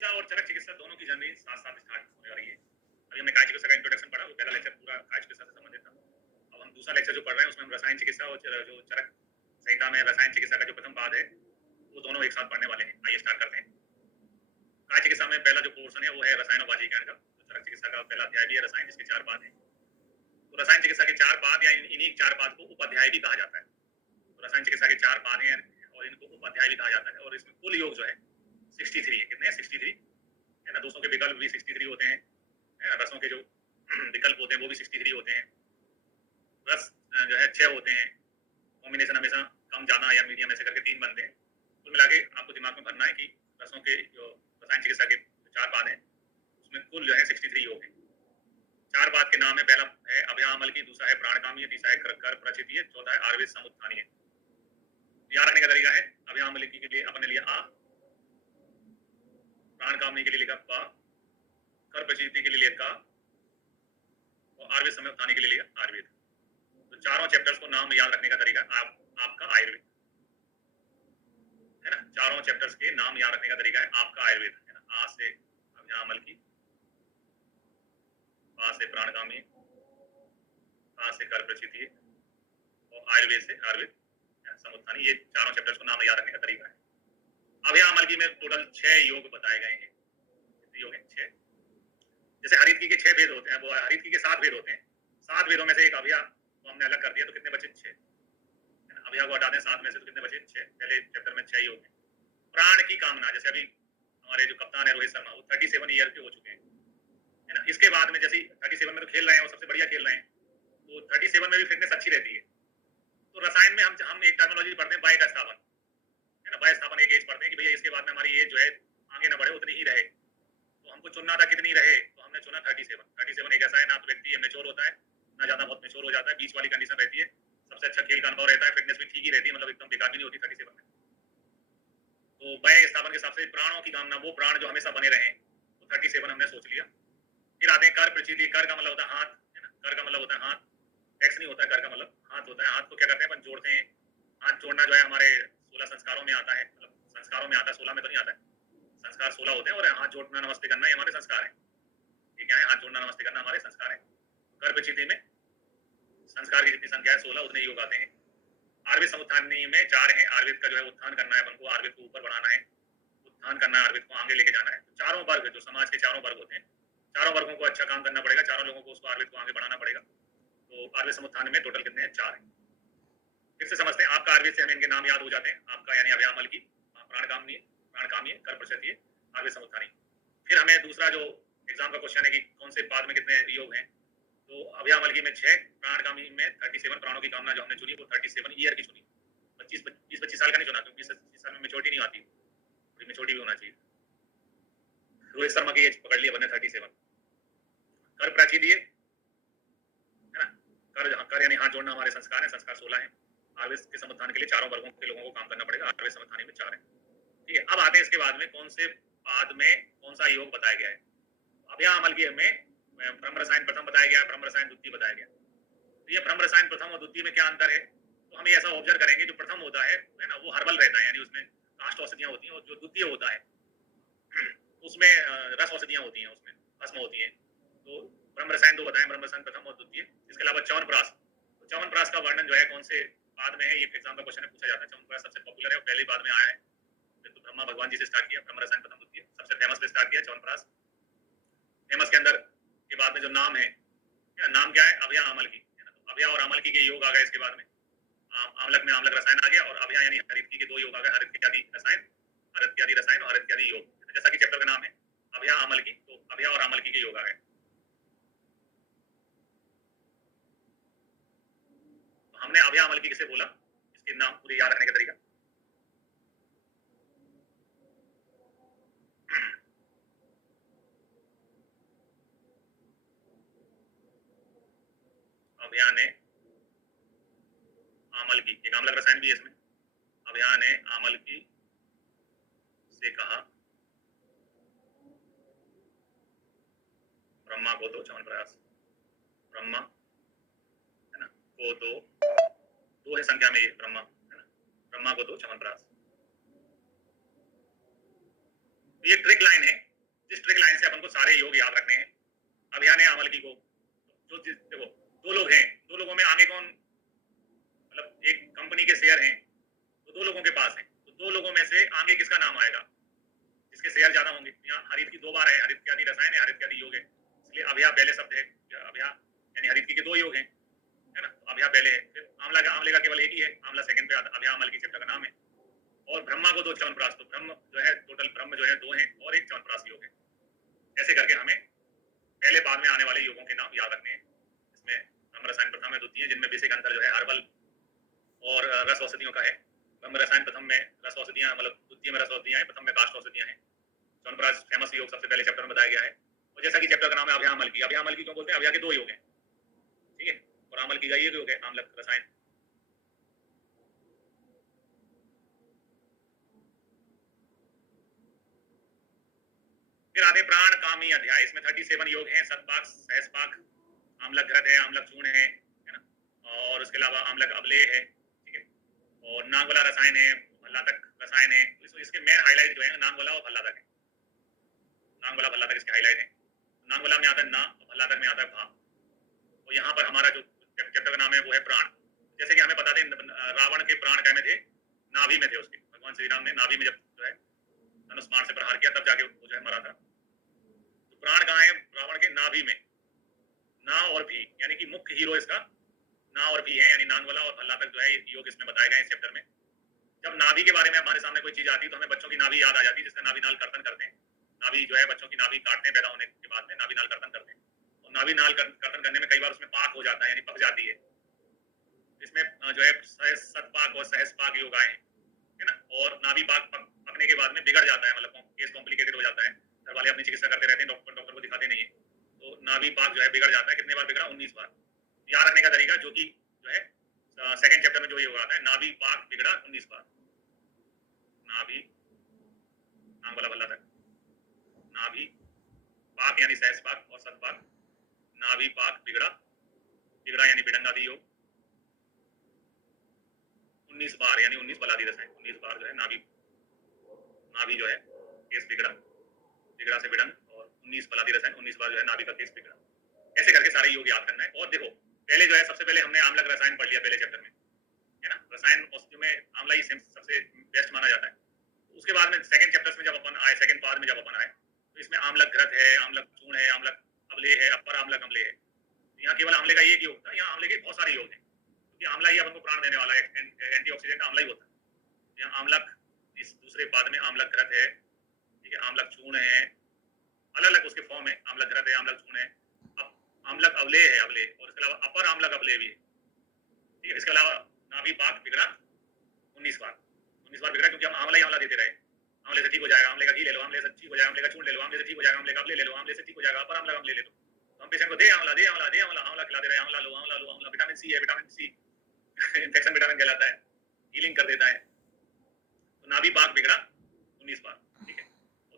और चरक चिकित्सा दोनों की जर्नी साथ साथ स्टार्ट होने वाली है। अभी हमने काय चिकित्सा का इंट्रोडक्शन पढ़ा, वो पहला लेक्चर पूरा काय चिकित्सा से संबंधित था। अब हम दूसरा लेक्चर जो पढ़ रहे हैं उसमें हम रसायन चिकित्सा और जो चरक संहिता में रसायन चिकित्सा का जो प्रथम पाद है वो दोनों एक साथ पढ़ने वाले हैं। आइए स्टार्ट करते हैं। काय चिकित्सा में पहला जो पोर्शन है वो है रसायन और बाजीकरण का। चरक चिकित्सा का पहला अध्याय भी है रसायन, जिसके 4 पाद हैं। तो रसायन चिकित्सा के 4 पाद या इन्हीं 4 पाद को उपाध्याय भी कहा जाता है। तो रसायन चिकित्सा के 4 पाद हैं और इनको उपाध्याय भी कहा जाता है। और इसमें कुल योग जो है 63 है। कितने हैं? 63 है ना। दोषों के विकल्प भी 63 होते हैं, रसों के जो विकल्प होते हैं वो भी 63 होते हैं। रस जो है 6 होते हैं। कॉम्बिनेशन हमेशा कम ज्यादा या मीडियम ऐसे करके 3 बनते हैं। कुल मिला के आपको दिमाग में भरना है कि रसों के जो रसायन चिकित्सा के 4 पाद हैं उसमें कुल जो है 63 योग है। 4 पाद के नाम है, पहला है अभ्यामल की, दूसरा है प्राणकामी, तीसरा है कर प्रचितीय, चौथा है आयुर्वेद समुत्थानीय। याद रखने का तरीका है, अभ्यामल के लिए अपने लिए आ, प्राणकामी के लिए लिखा पा, कर प्रचिति के लिए लिखा और आयुर्वेद समुत्थानीय के लिए लिखा आयुर्वेद। तो चारों चैप्टर्स को नाम याद रखने का तरीका आपका आयुर्वेद है ना। चारों चैप्टर्स के नाम याद रखने का तरीका है आपका आयुर्वेद है ना। आ से अभ्यामल की, पा से प्राणकामी, आ से कर प्रचिति और आयुर्वेद से आयुर्वेद समुत्थानी। ये चारों चैप्टर्स को नाम याद रखने का तरीका है। अभ्यामल की में टोटल 6 योग बताए गए हैं। कितने योग हैं? 6। जैसे हरितकी के 6 भेद होते हैं, वो हरितकी के 7 भेद होते हैं। 7 भेदों में से एक अभ्या को हमने अलग कर दिया, तो कितने बचे? 6 है ना। अभ्या को हटा दें 7 में से तो कितने बचे? 6। पहले चैप्टर में 6 योग हैं। प्राण की कामना, जैसे अभी हमारे जो कप्तान है रोहित शर्मा, वो 37 ईयर के हो चुके हैं है ना। इसके बाद में जैसे 37 में तो खेल रहे हैं और सबसे बढ़िया खेल रहे हैं, तो 37 में भी फिटनेस अच्छी रहती है। तो रसायन में हम एक टर्मिनोलॉजी पढ़ते हैं, बाय का स्थापन है ना। बाय स्थापन एक एज पढ़ते हैं कि भैया इसके बाद में हमारी एज जो है आगे ना बढ़े, उतनी ही रहे। तो हमको चुनना था कितनी रहे, तो हमने चुना 37। 37 एक ऐसा है ना, तो व्यक्ति मेच्योर होता है ना, ज्यादा बहुत मेच्योर हो जाता है, बीच वाली कंडीशन रहती है। सबसे अच्छा खेल का अनुभव रहता है, फिटनेस भी ठीक ही रहती है, मतलब एकदम बेकार भी नहीं होती 37 में। तो बाय स्थापन के हिसाब से प्राणों की कामना, वो प्राण जो हमेशा बने रहे, तो 37 हमने सोच लिया। फिर आते हैं कर प्रचिति। कर का मतलब होता है हाथ है ना। कर का मतलब होता है हाथ, एक्स नहीं होता है। कर का मतलब हाथ होता है। हाथ को क्या करते हैं अपन? जोड़ते हैं। हाथ जोड़ना जो है हमारे 16 संस्कारों में आता है, मतलब संस्कारों में आता है, 16 में तो नहीं आता है। संस्कार 16 होते हैं और हाथ जोड़ना नमस्ते करना ये हमारे संस्कार है। ठीक है, हाथ जोड़ना नमस्ते करना हमारे संस्कार है। कर प्रचिति में संस्कार की जितनी संख्या है 16, उतने योग आते हैं। आयुर्वेद समुत्थानी में 4 है। आयुर्वेद का जो है उत्थान करना है अपन को, आयुर्वेद को ऊपर बढ़ाना है, उत्थान करना है, आयुर्वेद को आगे लेके जाना है। तो चारों वर्ग जो समाज के चारों वर्ग होते हैं, चारों वर्गों को अच्छा काम करना पड़ेगा, चारों लोगों को उसको आयुर्वेद को आगे बढ़ाना पड़ेगा। तो आयुर्वेद समुत्थान में टोटल कितने हैं? 4 हैं। फिर से समझते हैं, आपका आयुर्वेद से हमें इनके नाम याद हो जाते हैं। आपका यानी अभ्यामल की, प्राणकामी, कर प्रचिति, आयुर्वेद समुत्थानी। फिर हमें दूसरा जो एग्जाम का क्वेश्चन है कि कौन से पाद में कितने योग हैं, तो अभ्यामल की में 6, प्राणकामी में 37। प्राणों की कामना जो हमने चुनी वो 37 ईयर की चुनी, 25 साल का नहीं चुना, क्योंकि 25 साल में मेच्योरिटी नहीं आती, थोड़ी मेच्योरिटी भी होना चाहिए। रोहित शर्मा की एज पकड़ लिया बने 37। कर प्रचिति है ना। कर यानी हाथ जोड़ना हमारे संस्कार है, संस्कार 16 है। आयुर्वेद के समुत्थान के लिए चारों वर्गों के लोगों को काम करना पड़ेगा, आयुर्वेद समुत्थानी में 4 है। ठीक है, अब आते हैं इसके बाद में कौन से पाद में कौन सा योग बताया गया है। अभ्यामल की में ब्रह्म रसायन प्रथम बताया गया, ब्रह्म रसायन द्वितीय बताया गया। तो ये ब्रह्म रसायन प्रथम और द्वितीय में क्या अंतर है, तो हम ऐसा ऑब्जर्व करेंगे, जो प्रथम होता है ना, वो हर्बल रहता है, यानी उसमें काष्ठ औषधियां होती हैं, और जो द्वितीय होता है उसमें रस औषधियां होती हैं, उसमें भस्म होती है। तो ब्रह्म रसायन 2 बताएं, ब्रह्म रसायन प्रथम और द्वितीय। इसके अलावा च्यवनप्राश, तो च्यवनप्राश का वर्णन जो है कौन से बाद में है, ये एग्जाम का क्वेश्चन है, पूछा जाता है। च्यवनप्राश सबसे पॉपुलर है और पहले बाद में आया है, तो ब्रह्मा भगवान जी से स्टार्ट किया, ब्रह्म रसायन प्रथम द्वितीय सबसे फेमस पे स्टार्ट किया च्यवनप्राश। फेमस के अंदर के बाद में जो नाम है, नाम क्या है? अभ्या अमल की है ना। तो अभ्या और अमल की के योग आ गए। इसके बाद में आमलक में आमलक रसायन आ गया, और अभ्या यानी हरित के 2 योग आ गए, हरित इत्यादि रसायन, हरित इत्यादि रसायन और हरित इत्यादि योग, जैसा कि चैप्टर का नाम है अभ्या अमल की। तो अभ्या और अमल की के योग आ गए। तो हमने अभ्या अमल की किसे बोला, इसके नाम पूरे याद रखने का तरीका। अभ्या ने आमल की, एक आमलक रसायन भी है इसमें। अभ्या ने आमल की से कहा ब्रह्मा को दो च्यवनप्राश, ब्रह्मा है ना को दो है संख्या में, ये ब्रह्मा है ना, ब्रह्मा को दो च्यवनप्राश। ये ट्रिक लाइन है, क्योंकि दो बार है, हरित्यादि रसायन है, हरित्यादि योग है, इसलिए अभ्या पहले शब्द है, अभ्या यानी हरित के दो योग हैं, है ना, तो अभ्या पहले है, फिर आमले का केवल एक ही है, आमला सेकंड पे आता, अभ्या अमल की चैप्टर का नाम है। और ब्रह्मा को दो च्यवनप्राश, तो ब्रह्म जो है टोटल ब्रह्म जो है दो हैं और एक च्यवनप्राश योग है। ऐसे करके हमें पहले बाद में आने वाले योगों के नाम याद रखने हैं। इसमें ब्रह्म रसायन प्रथम में द्वितीय, जिनमें बेसिक अंतर जो है हर्बल और रस औषधियों का है। ब्रह्म रसायन प्रथम में रस औषधियां, मतलब द्वितीय में रस औषधियां हैं, प्रथम में काष्ठ औषधियां हैं। च्यवनप्राश फेमस योग सबसे पहले चैप्टर में बताया गया है। और जैसा कि चैप्टर का नाम है अभ्या अमल की, अभ्या अमल की क्यों बोलते हैं, अभ्या के दो योग हैं, ठीक है, और अमल की का ये योग है, आम्लक रसायन। फिर आते प्राण कामी अध्याय, इसमें 37 योग हैं, सतपाक, सहस्पाक, आम्लक घृत है, आम्लक चूर्ण है ना, और उसके अलावा आम्लक अवलेय है, ठीक है, और नांगवला रसायन है, भल्लातक रसायन है। इसके मेन हाईलाइट जो है नांगवला और भल्लातक है। नांगवला भल्लातक इसके हाईलाइट है। नांगवला में आता है ना, भल्लातक में आता है भा। तो यहाँ पर हमारा जो चैप्टर का नाम है वो है प्राण। जैसे कि हमें बता दें, रावण के प्राण क्या में थे, नाभि में थे उसके। भगवान श्री राम ने नाभि में जब जो है धनुष बाण से प्रहार किया, तब जाके वो जो है मरा था। तो प्राण कहाँ है, रावण के नाभि में। ना और भी यानी कि मुख्य हीरो इसका ना और भी है, यानी नांगवला और भल्लातक जो है योग इसमें बताए गए इस चैप्टर में। जब नाभि के बारे में हमारे सामने कोई चीज आती है तो हमें बच्चों की नाभि याद आ जाती है, जिसका नाभि नाल कर्तन करते हैं। नाभि जो है बच्चों की नाभि काटते हैं पैदा होने के बाद में, नाभि नाल कर्तन करते हैं। और नाभि नाल कर्तन करने में कई बार उसमें पाक हो जाता है, यानी पक जाती है। इसमें जो है सतपाक और सहस्पाक योग आए हैं, है ना। और नाभि पाक पकने के बाद में बिगड़ जाता है, मतलब केस कॉम्प्लिकेटेड हो जाता है। घर वाले अपनी चिकित्सा करते रहते हैं, डॉक्टर को दिखाते नहीं है। तो नाभि पाक जो है बिगड़ जाता है। कितने बार बिगड़ा, 19 बार। याद रखने का तरीका जो कि जो है सेकंड चैप्टर में जो योग आता है, नाभि पाक बिगड़ा 19 बार। नाभि नाम वाला भल्ला तक, नाभि पाक यानी सहस पाक और सतपाक, नाभि पाक बिगड़ा, बिगड़ा यानी बिडंगादि योग 19 बार, यानी 19 बलादी रसायन 19 बार जो है नाभि, नाभि जो है केस बिगड़ा, बिगड़ा से बिडंग, और 19 बलादी रसायन 19 बार जो है नाभि का केस बिगड़ा। ऐसे करके सारे योग याद करना है। और देखो पहले जो है सबसे पहले हमने आम्लक रसायन पढ़ लिया पहले चैप्टर में, है ना। रसायन औषधियों में आंवला ही सबसे बेस्ट माना जाता है। उसके बाद में सेकंड चैप्टर्स में जब अपन आए, सेकंड पार्ट में जब अपन आए, तो इसमें आम्लक घृत है, आम्लक चूर्ण है, आम्लक अम्लेय है, अपर आम्लक अम्लेय है। यहाँ केवल आंवले का एक योग था, यहाँ आंवले के बहुत सारे योग हैं, क्योंकि आंवला ही अपन को प्राण देने वाला है, एंटीऑक्सीडेंट आंवला ही होता है। यहाँ आम्लक, इस दूसरे पाद में आम्लक घृत है, ठीक है, आम्लक चूर्ण है, अलग अलग उसके फॉर्म है, आम्लक घृत है, आम्लक चूर्ण है, आम्लक अवलेय है, अवलेय, और इसके अलावा अपर आम्लक अवलेय भी है, ठीक है। इसके अलावा नाभि पाक बिगड़ा 19 बार, 19 बार बिगड़ा, क्योंकि हम आंवला ही आंवला देते रहे। आंवले से ठीक हो जाएगा, आंवले का घी ले लो, आंवले से ठीक हो जाएगा, आंवले का चूर्ण ले लो, आंवले से ठीक हो जाएगा, आंवले का अम्लेय ले लो, आंवले से ठीक हो जाएगा, अपर आम्लक अम्लेय ले लो। तो हम पेशेंट को दे आंवला, दे आंवला, दे आंवला, आंवला खिला दे रहे हैं, आंवला लो, आंवला लो, आंवला विटामिन सी है, विटामिन सी इन्फेक्शन विटामिन कहलाता है, हीलिंग कर देता है। तो नाभि पाक बिगड़ा 19 बार, ठीक है।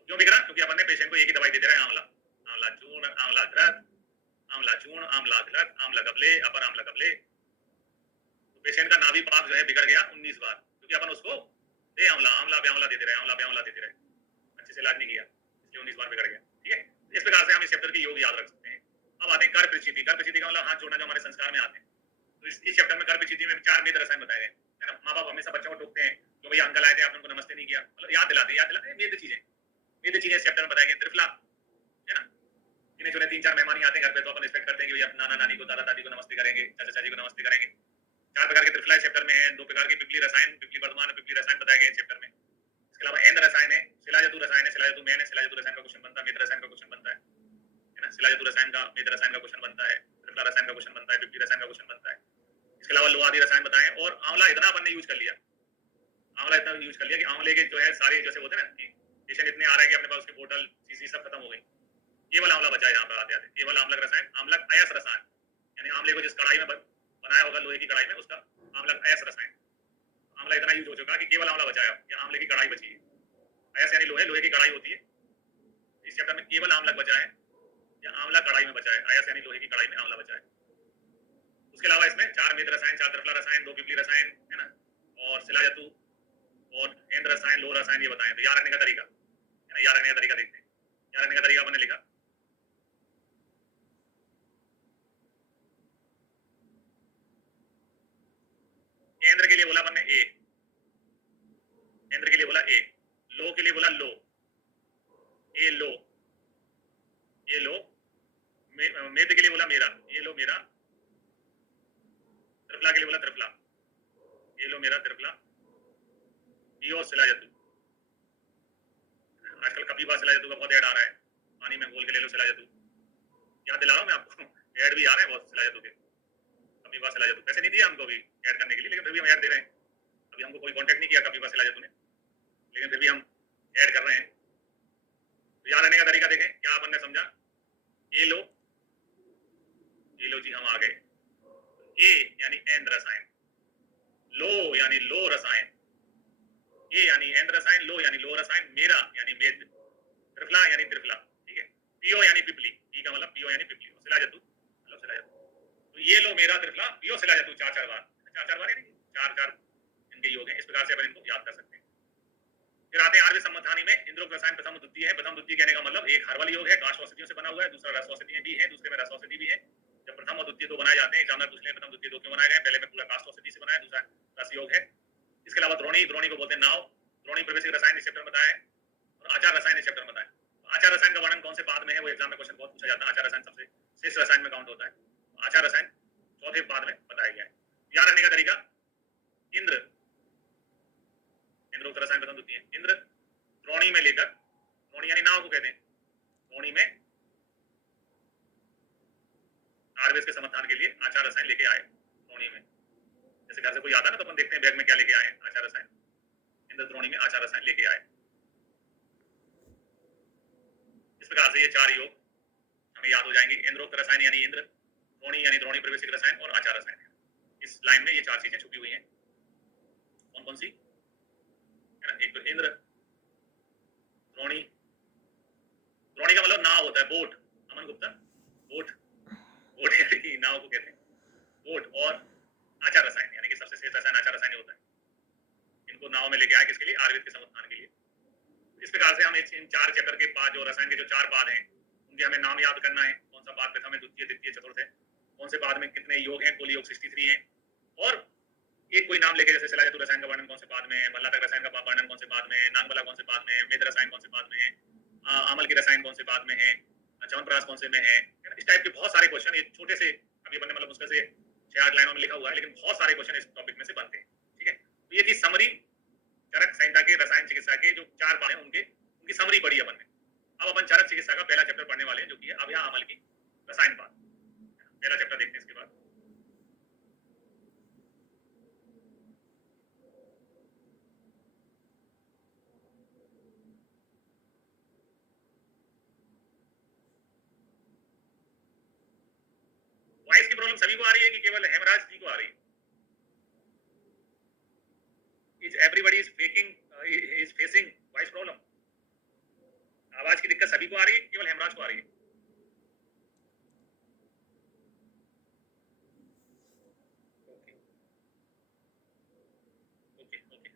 क्यों बिगड़ा, क्योंकि अपन ने पेशेंट को एक ही दवाई देते रहे, आंवला, आंवला चूर्ण, आंवला घृत, आंवला चूर्ण, आंवला घृत, आम्लक अम्लेय, अपर आम्लक अम्लेय। तो पेशेंट का नाभि पाक जो है बिगड़ गया 19 बार, क्योंकि अपन उसको दे आंवला, आंवला ब्यावला देते रहे, आंवला ब्यावला देते रहे, अच्छे से इलाज नहीं किया, इसलिए 19 बार बिगड़ गया, ठीक है। इस प्रकार से हम इस चैप्टर के योग याद रख सकते हैं। अब आते हैं कर प्रचिति। कर प्रचिति का मतलब हाथ जोड़ना, जो हमारे संस्कार में आते हैं। तो इस चैप्टर में कर प्रचिति में 4 मेद रसायन बताए गए, है ना। माँ बाप हमेशा बच्चों को टोकते हैं, जो भैया अंकल आए थे आपने उनको नमस्ते नहीं किया, मतलब याद दिलाते मेद चीजें इस चैप्टर में बताई गई। त्रिफला, है ना, गिने चुने 3-4 मेहमान ही आते हैं घर पे, तो अपन एक्सपेक्ट करते हैं कि भैया नाना नानी को, दादा दादी को नमस्ते करेंगे, चाचा चाची को नमस्ते करेंगे। 4 प्रकार के त्रिफला इस चैप्टर में है। 2 प्रकार के पिपली रसायन, पिपली वर्धमान, पिपली रसायन बताए गए इस चैप्टर में। इसके अलावा एंड रसायन है, शिलाजतु रसायन है, शिलाजतु मैन है, शिलाजतु रसायन का क्वेश्चन बनता है, मेद रसायन का क्वेश्चन बनता है ना। शिलाजतु रसायन का, मेद रसायन का क्वेश्चन बनता है, त्रिफला रसायन का क्वेश्चन बनता है, पिपली रसायन का क्वेश्चन बनता है। इसके अलावा लोहा आदि रसायन बताए। और आंवला इतना अपन ने यूज कर लिया, आंवला इतना यूज कर लिया कि आंवले के जो है सारे जैसे होते हैं ना कि पेशेंट इतने आ रहे हैं कि अपने पास उसकी बोतल सीसी सब खत्म हो गई, केवल आंवला बचा है यहाँ पर आते आते। केवल आम्लक रसायन, आम्लक अयस रसायन, यानी आंवले को जिस कढ़ाई में बनाया होगा लोहे की कढ़ाई में, उसका आम्लक अयस रसायन। आंवला इतना यूज हो चुका कि केवल आंवला बचा है, या आंवले की कढ़ाई बची है। अयस यानी लोहे, लोहे की कढ़ाई होती है। इस चैप्टर में केवल आम्लक बचा है, या आंवला कढ़ाई में बचा है। अयस यानी लोहे की कढ़ाई में आंवला बचा है। उसके अलावा इसमें 4 मेद रसायन, 4 त्रिफला रसायन, 2 पिपली रसायन, है ना, और शिलाजतु और एंड रसायन, लो रसायन, ये बताएं। तो याद रखने का तरीका, है ना, याद रखने का तरीका देखते हैं। याद रखने का तरीका मैंने लिखा, केंद्र के लिए बोला मैंने ए, केंद्र के लिए बोला ए, लो के लिए बोला लो, ए लो, ये लो, मेद के लिए बोला मेरा, ये लो मेरा, त्रिफला के लिए बोला त्रिफला, ये लो मेरा त्रिफला, पियो सिला जतु। आजकल कपीवा सिला जतु का बहुत ऐड आ रहा है, पानी में घोल के ले लो सिला जतु, याद दिला रहा हूँ मैं आपको, ऐड भी आ रहे हैं बहुत सिला जतु के, कपीवा सिला जतु। पैसे नहीं दिए हमको भी ऐड करने के लिए, लेकिन फिर भी हम ऐड दे रहे हैं। अभी हमको कोई कांटेक्ट नहीं किया कपीवा सिला जतु ने, लेकिन फिर भी हम ऐड कर रहे हैं। तो याद रहने का तरीका देखें, क्या अपन ने समझा, ये लो जी हम आ गए, ए यानी एंड रसायन, लो यानी लो रसायन, ए यानी एंड रसायन, लो यानी लो रसायन, मेरा यानी मेद, त्रिफला यानी त्रिफला, ठीक है, पियो यानी पिपली, पी का मतलब पियो यानी पिपली, सिला जतु मतलब सिला जतु। तो ये लो मेरा त्रिफला, पियो सिला जतु, चार चार बार यानी चार चार इनके योग हैं। इस प्रकार से अपन इनको याद कर सकते हैं। फिर आते हैं आर्य सम्मथानी में, इंद्रोक्त रसायन प्रथम द्वितीय है। प्रथम द्वितीय कहने का मतलब एक हर्बल योग है, काष्ठ औषधियों से बना हुआ है, दूसरा रस औषधि भी है, दूसरे में रस औषधि भी है। जब प्रथम और द्वितीय दो बनाए जाते हैं, एग्जामिनर पूछ ले प्रथम द्वितीय दो क्यों बनाए गए, पहले में पूरा काष्ठ औषधि से बनाया, दूसरा रस योग है। इसके अलावा द्रोणी को बोलते हैं नाव, द्रोणी प्रवेशिक रसायन इस चैप्टर में बताया, और आचार रसायन इस चैप्टर में बताया। आचार रसायन का वर्णन कौन से पाद में है, वो एग्जाम में क्वेश्चन बहुत पूछा जाता है। आचार रसायन सबसे श्रेष्ठ रसायन में काउंट होता है, आचार रसायन चौथे पाद में बताया गया है। याद रखने का तरीका, इंद्र, इंद्रोक्त रसायन प्रथम द्वितीय, इंद्र द्रोणी में लेकर, द्रोणी यानी नाव को कहते हैं, द्रोणी में आयुर्वेद के समाधान के लिए आचार रसायन लेके आए द्रोणी में। जैसे घर से कोई आता है ना, तो अपन देखते हैं बैग में क्या लेके आए, आचार रसायन, इंद्र द्रोणी में आचार रसायन लेके आए। इस प्रकार से ये चार योग हमें याद हो जाएंगे, इंद्रोक्त रसायन यानी इंद्र, द्रोणी यानी द्रोणी प्रवेशिक रसायन, और आचार रसायन। इस लाइन में ये चार चीजें छुपी हुई हैं। कौन कौन सी है ना, एक तो इंद्र, द्रोणी, द्रोणी का मतलब नाव होता है, boat, Aman Gupta, boat, boat यानी कि नाव को कहते हैं, बोट, और आचार रसायन यानी कि सबसे श्रेष्ठ रसायन आचार रसायन होता है। इनको नाव में लेके आए किसके लिए, आयुर्वेद के समाधान के लिए। इस प्रकार से हम इन चार चैप्टर के पाद, जो रसायन के जो चार पाद हैं, उनके हमें नाम याद करना है, कौन सा पाद प्रथम है, द्वितीय, तृतीय, चतुर्थ है, कौन से पाद में कितने योग हैं, कुल योग 63 हैं, और एक कोई नाम लेके, जैसे सिला जतु रसायन का वर्णन कौन से पाद में है, मल्लातक रसायन का वर्णन कौन से पाद में है, नांगबला कौन से पाद में है, मेद रसायन कौन से पाद में है, अमल की रसायन कौन से पाद में है, च्यवनप्राश कौन से में है। इस टाइप के बहुत सारे क्वेश्चन, ये छोटे से अभी अपन ने मतलब मुश्किल से 6-8 लाइनों में लिखा हुआ है, लेकिन बहुत सारे क्वेश्चन इस टॉपिक में से बनते हैं, ठीक है। तो ये थी समरी चरक संहिता के रसायन चिकित्सा के जो चार पाद हैं, उनकी समरी पढ़ी अपन ने। अब अपन चरक चिकित्सा का पहला चैप्टर पढ़ने वाले हैं, जो कि है अभ्या अमल की रसायन पाद। पहला चैप्टर देखते हैं इसके बाद। वॉइस की प्रॉब्लम सभी को आ रही है कि केवल हेमराज जी को आ रही है? Is everybody is facing voice problem? आवाज की दिक्कत सभी को आ रही है, केवल हेमराज को आ रही है? Okay okay okay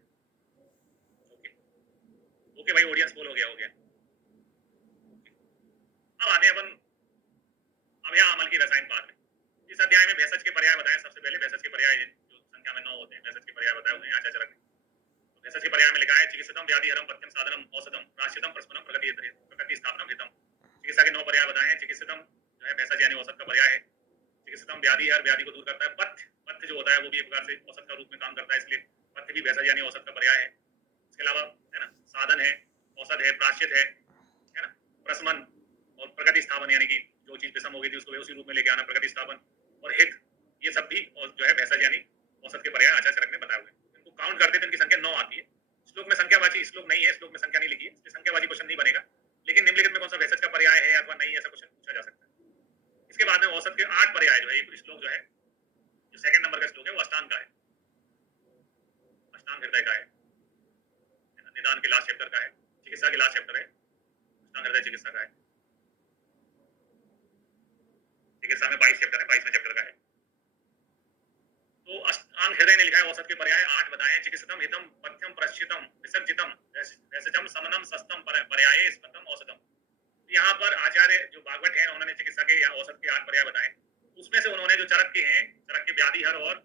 okay okay भाई, ऑडियंस फुल हो गया। अब आते हैं अपन अभ्या अमल की रसायन पाद में। इस अध्याय में भेषज के पर्याय बताएं। सबसे पहले भेषज के पर्याय जो संख्या में 9 होते हैं, भेषज के पर्याय बताए हुए हैं आचार्य चरक ने। भेषज के पर्याय में लिखा है चिकित्सकम व्याधिहरम पथ्यम साधनम औषधम प्राश्चितम प्रस्पनम प्रकृति स्थापनम हितम। चिकित्सा के 9 पर्याय बताए हैं। चिकित्सकम जो है भेषज यानी औषध का पर्याय है। चिकित्सकम व्याधिहर, व्याधि को दूर करता है। पथ्य जो होता है वो भी एक प्रकार से औषध का रूप में काम करता है, इसलिए पथ्य भी भेषज यानी औषध का पर्याय है। इसके अलावा है ना साधन है, औषध है, प्राश्चित है ना, प्रशमन और प्रकृति स्थापन यानी कि जो चीज विषम हो गई थी उसको उसी रूप में लेके आना, प्रकृति स्थापन और हित, ये सब भी जो है भेषज यानी औषध के पर्याय आचार्य चरक ने बताए हुए। इनको काउंट करते तो इनकी संख्या 9 आती है। श्लोक में संख्यावाची श्लोक नहीं है, श्लोक में संख्या नहीं लिखी है, इसलिए संख्यावाची क्वेश्चन नहीं बनेगा। लेकिन निम्नलिखित में कौन सा भेषज का पर्याय है अथवा नहीं, ऐसा क्वेश्चन पूछा जा सकता है। इसके बाद में औषध के 8 पर्याय जो है, ये श्लोक जो है, जो सेकंड नंबर का श्लोक है वो अष्टांग का है, अष्टांग हृदय का है, निदान के लास्ट चैप्टर का है, चिकित्सा के लास्ट चैप्टर है, अष्टांग हृदय चिकित्सा का है। चिकित्सा में 22 चैप्टर है, 22वें चैप्टर का है। तो अष्टांग हृदय ने लिखा है औषध के पर्याय 8 बताए। चिकित्सकम हितम पथ्यम प्रश्चितम विसर्जितम भेषजम समनम सस्तम पर्याये स्मृतम औषधम। यहाँ पर आचार्य जो भागवत है उन्होंने चिकित्सा के या औषध के 8 पर्याय बताए। उसमें से उन्होंने जो चरक के हैं, चरक के व्याधिहर और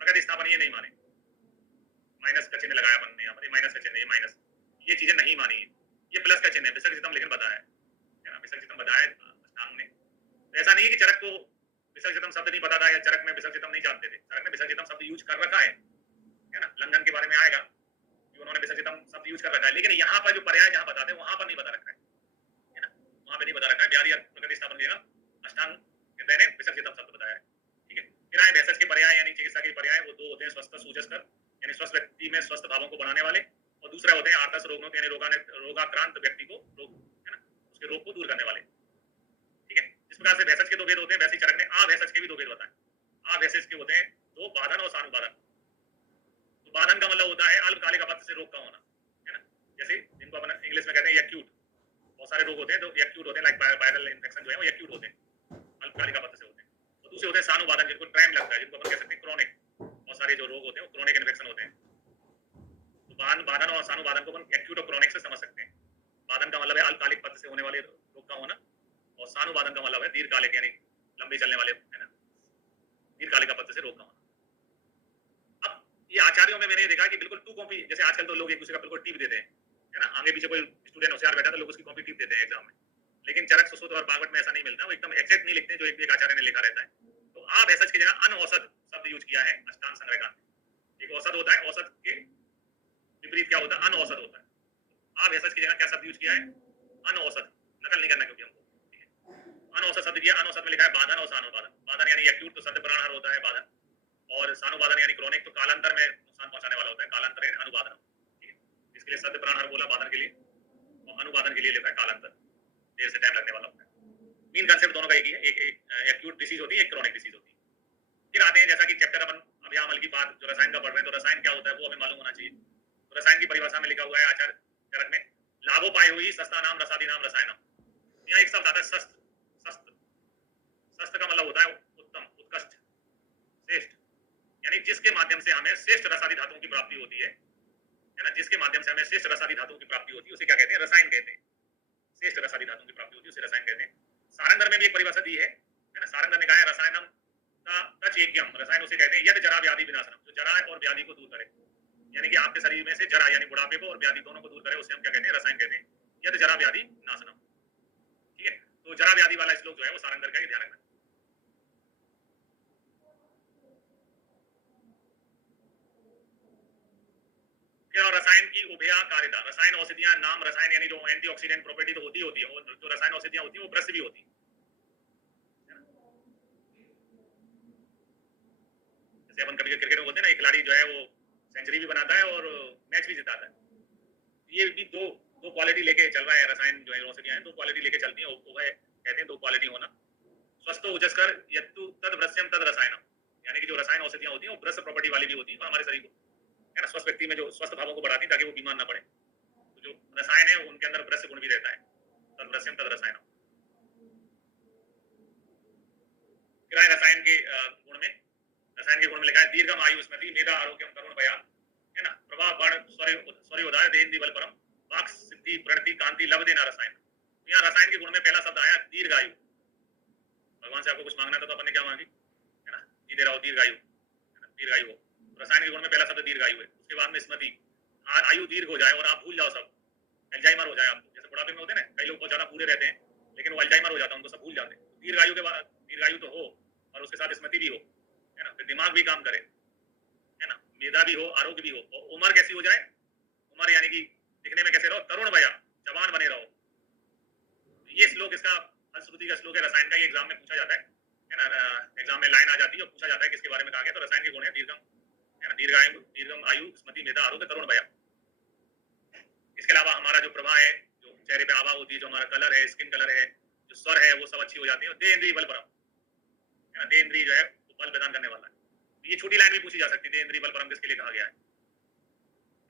प्रकृति स्थापन ये नहीं माने, माइनस का चिन्ह लगाया अपन ने यहाँ पर, माइनस का चिन्ह, ये माइनस, ये चीजें नहीं मानी है। ये प्लस का चिन्ह है, विसर्जितम लेकिन बताया है ना, विसर्जितम बताया नहीं पता था या चरक में विसर्जितम नहीं जानते थे। चरक में विसर्जितम शब्द यूज कर रखा है ना, लंघन के बारे में आएगा कि उन्होंने विसर्जितम शब्द यूज कर रखा है, लेकिन यहाँ पर जो पर्याय जहाँ बताते हैं वहां पर नहीं बता रखा है ना, वहां पे नहीं बता रखा है। व्याधि प्रकृति स्थापन देगा अष्टांग हृदय ने विसर्जितम शब्द बताया है, ठीक है। फिर आए भेषज के पर्याय यानी चिकित्सा के पर्याय, वो दो होते हैं, स्वस्थ सूजस्कर यानी स्वस्थ व्यक्ति में स्वस्थ भावों को बढ़ाने वाले, और दूसरा होते हैं आर्तस रोगनों यानी रोगाक्रांत व्यक्ति को रोग है ना उसके रोग को दूर करने वाले, ठीक है। जिस प्रकार से भेषज के दो भेद होते हैं वैसे चरक ने आ भेषज के भी दो भेद बताए। आ भेषज के होते हैं दो, बाधन और सानुबाधन। तो बाधन का मतलब होता है अल्पकालिक आपत्ति से रोग का होना, है ना, जैसे जिनको अपन इंग्लिश में कहते हैं एक्यूट, बहुत सारे रोग होते हैं जो एक्यूट होते हैं, लाइक वायरल इन्फेक्शन जो है वो एक्यूट होते हैं, अल्पकालिक आपत्ति से होते हैं। और दूसरे होते हैं सानुबाधन, जिनको टाइम लगता है, जिनको अपन कह सकते हैं क्रोनिक, बहुत सारे जो रोग होते हैं वो क्रोनिक इन्फेक्शन होते हैं। तो बाधन और सानुबाधन को अपन एक्यूट और क्रोनिक से समझ सकते हैं। बाधन का मतलब है अल्पकालिक पत्त से होने वाले रोग का होना, और सानुबाधन का मतलब है दीर्घकालिक यानी लंबी चलने वाले, है ना, दीर्घकालिक पत्त से रोग का होना। अब ये आचार्यों में मैंने देखा कि बिल्कुल टू कॉपी, जैसे आजकल तो लोग एक दूसरे का बिल्कुल टिप देते हैं, है ना, आगे पीछे कोई स्टूडेंट होशियार बैठा तो लोग उसकी कॉपी टिप देते हैं एग्जाम में, लेकिन चरक सुश्रुत और भागवत में ऐसा नहीं मिलता, वो एकदम एग्जैक्ट नहीं लिखते जो एक आचार्य ने लिखा रहता है। तो आ भेषज की जगह अनऔषध शब्द यूज किया है अष्टांग संग्रह का। एक औषध होता है, औषध के विपरीत क्या होता है, अनऔषध होता है। आ भेषज की जगह क्या शब्द यूज किया है, अनऔषध, नकल नहीं करना क्योंकि हमको अनऔषध शब्द किया। अनऔषध में लिखा है बाधन और सानुबाधन। बाधन यानी एक्यूट, तो शब्द प्राणहर होता है बाधन, और सानुबाधन यानी क्रोनिक, तो कालांतर में नुकसान पहुंचाने वाला होता है, कालांतर यानी अनुबाधन, ठीक है। इसके लिए शब्द प्राणहर बोला बाधन के लिए, और अनुबाधन के लिए लिखा है कालांतर, देर से टाइम लगने वाला होता है। मेन कांसेप्ट दोनों का एक ही है, एक एक्यूट डिसीज होती है, एक क्रोनिक डिसीज होती है। फिर आते हैं जैसा कि चैप्टर अपन अभी अमल की बात जो रसायन का पढ़ रहे हैं, तो रसायन क्या होता है वो हमें मालूम होना चाहिए। तो रसायन की परिभाषा में लिखा हुआ है आचार्य चरक में, लाभोपाय हुई सस्ता नाम रसादी नाम रसायनम। यहाँ एक शब्द आता है शस्त्र। शस्त्र, शस्त्र का मतलब होता है उत्तम, उत्कृष्ट, श्रेष्ठ, यानी जिसके माध्यम से हमें श्रेष्ठ रसादी धातुओं की प्राप्ति होती है ना, जिसके माध्यम से हमें श्रेष्ठ रसादी धातुओं की प्राप्ति होती है उसे क्या कहते हैं, रसायन कहते हैं। श्रेष्ठ रसादी धातुओं की प्राप्ति होती है उसे रसायन कहते हैं। सारंगर में भी एक परिभाषा दी है ना, सारंगर ने कहा है रसायनम तच यज्ञम, रसायन उसे कहते हैं यद जरा व्याधि विनाशनम, जो जरा और व्याधि को दूर करे, यानी कि आपके शरीर में से जरा यानी बुढ़ापे को और व्याधि दोनों को दूर करे, उसे हम क्या कहते हैं, रसायन कहते हैं, यद जरा व्याधि नाशनम, ठीक है। तो जरा व्याधि वाला श्लोक जो है वो सारंगर का, ध्यान रखना। और रसायन की उभयकारिता, रसायन औषधियां, नाम रसायन यानी जो एंटीऑक्सीडेंट प्रॉपर्टी तो होती है, और जो रसायन औषधियां होती है वो ब्रश भी होती है। जैसे अपन कभी क्रिकेट में बोलते हैं ना, एक खिलाड़ी जो है वो सेंचुरी भी बनाता है और मैच भी जिताता है, ये भी दो क्वालिटी लेके चल रहा है रसायन जो है औषधियां, दो क्वालिटी लेके चलती हैं, वो है कहते हैं दो क्वालिटी होना। स्वस्थ उजस्कर यत्तु तद ब्रश्यम तद रसायनम, यानी कि जो रसायन औषधियां होती हैं वो ब्रश प्रॉपर्टी वाली भी होती है, हमारे शरीर को, है ना, स्वस्थ व्यक्ति में जो स्वस्थ भावों को बढ़ाती है ताकि वो बीमार ना पड़े। तो जो रसायन है उनके अंदर ब्रश गुण भी रहता है, तद ब्रश्यम तद रसायनम। रसायन के गुण में, रसायन के गुण में लिखा है दीर्घम आयु स्मृति मेधा आरोग्यम करुण भया, है ना, प्रभा बाण सॉरी उदार देहि बल परम वाक सिद्धि प्रणति कांति लभ देना रसायन। यहाँ रसायन के गुण में पहला शब्द आया दीर्घायु। भगवान से आपको कुछ मांगना था तो अपन ने क्या मांगी, है ना, जी दे रहा हूं दीर्घायु, दीर्घायु हो। रसायन के गुण में पहला शब्द दीर्घायु है। उसके बाद में स्मृति, आयु दीर्घ हो जाए और आप भूल जाओ सब, अल्जाइमर हो जाए आपको, जैसे बुढ़ापे में होते हैं ना, कई लोग बहुत ज्यादा बूढ़े रहते हैं लेकिन वो अल्जाइमर हो जाता है, उनको सब भूल जाते हैं। दीर्घायु के बाद दीर्घायु तो हो और उसके साथ स्मृति भी हो, है ना, फिर दिमाग भी काम करे, है ना, मेधा भी हो, आरोग्य भी हो, और उम्र कैसी हो जाए, उम्र यानी कि दिखने में कैसे रहो, तरुण भया, जवान बने रहो। ये श्लोक इसका फलश्रुति का श्लोक है, रसायन का, ये एग्जाम में पूछा जाता है ना, एग्जाम में लाइन आ जाती है और पूछा जाता है किसके बारे में कहा गया, तो रसायन के गुण है दीर्घम, है ना, दीर्घायु, दीर्घम आयु स्मृति मेधा आरोग्य तरुण भया। इसके अलावा हमारा जो प्रभा है, जो चेहरे पे आभा होती है, जो हमारा कलर है, स्किन कलर है, जो स्वर है, वो सब अच्छी हो जाती है। देह इंद्रिय बल परम, है ना, देह इंद्रिय जो है बल प्रदान करने वाला है। ये छोटी लाइन भी पूछी जा सकती है, देह इंद्रिय बल परम किसके लिए कहा गया है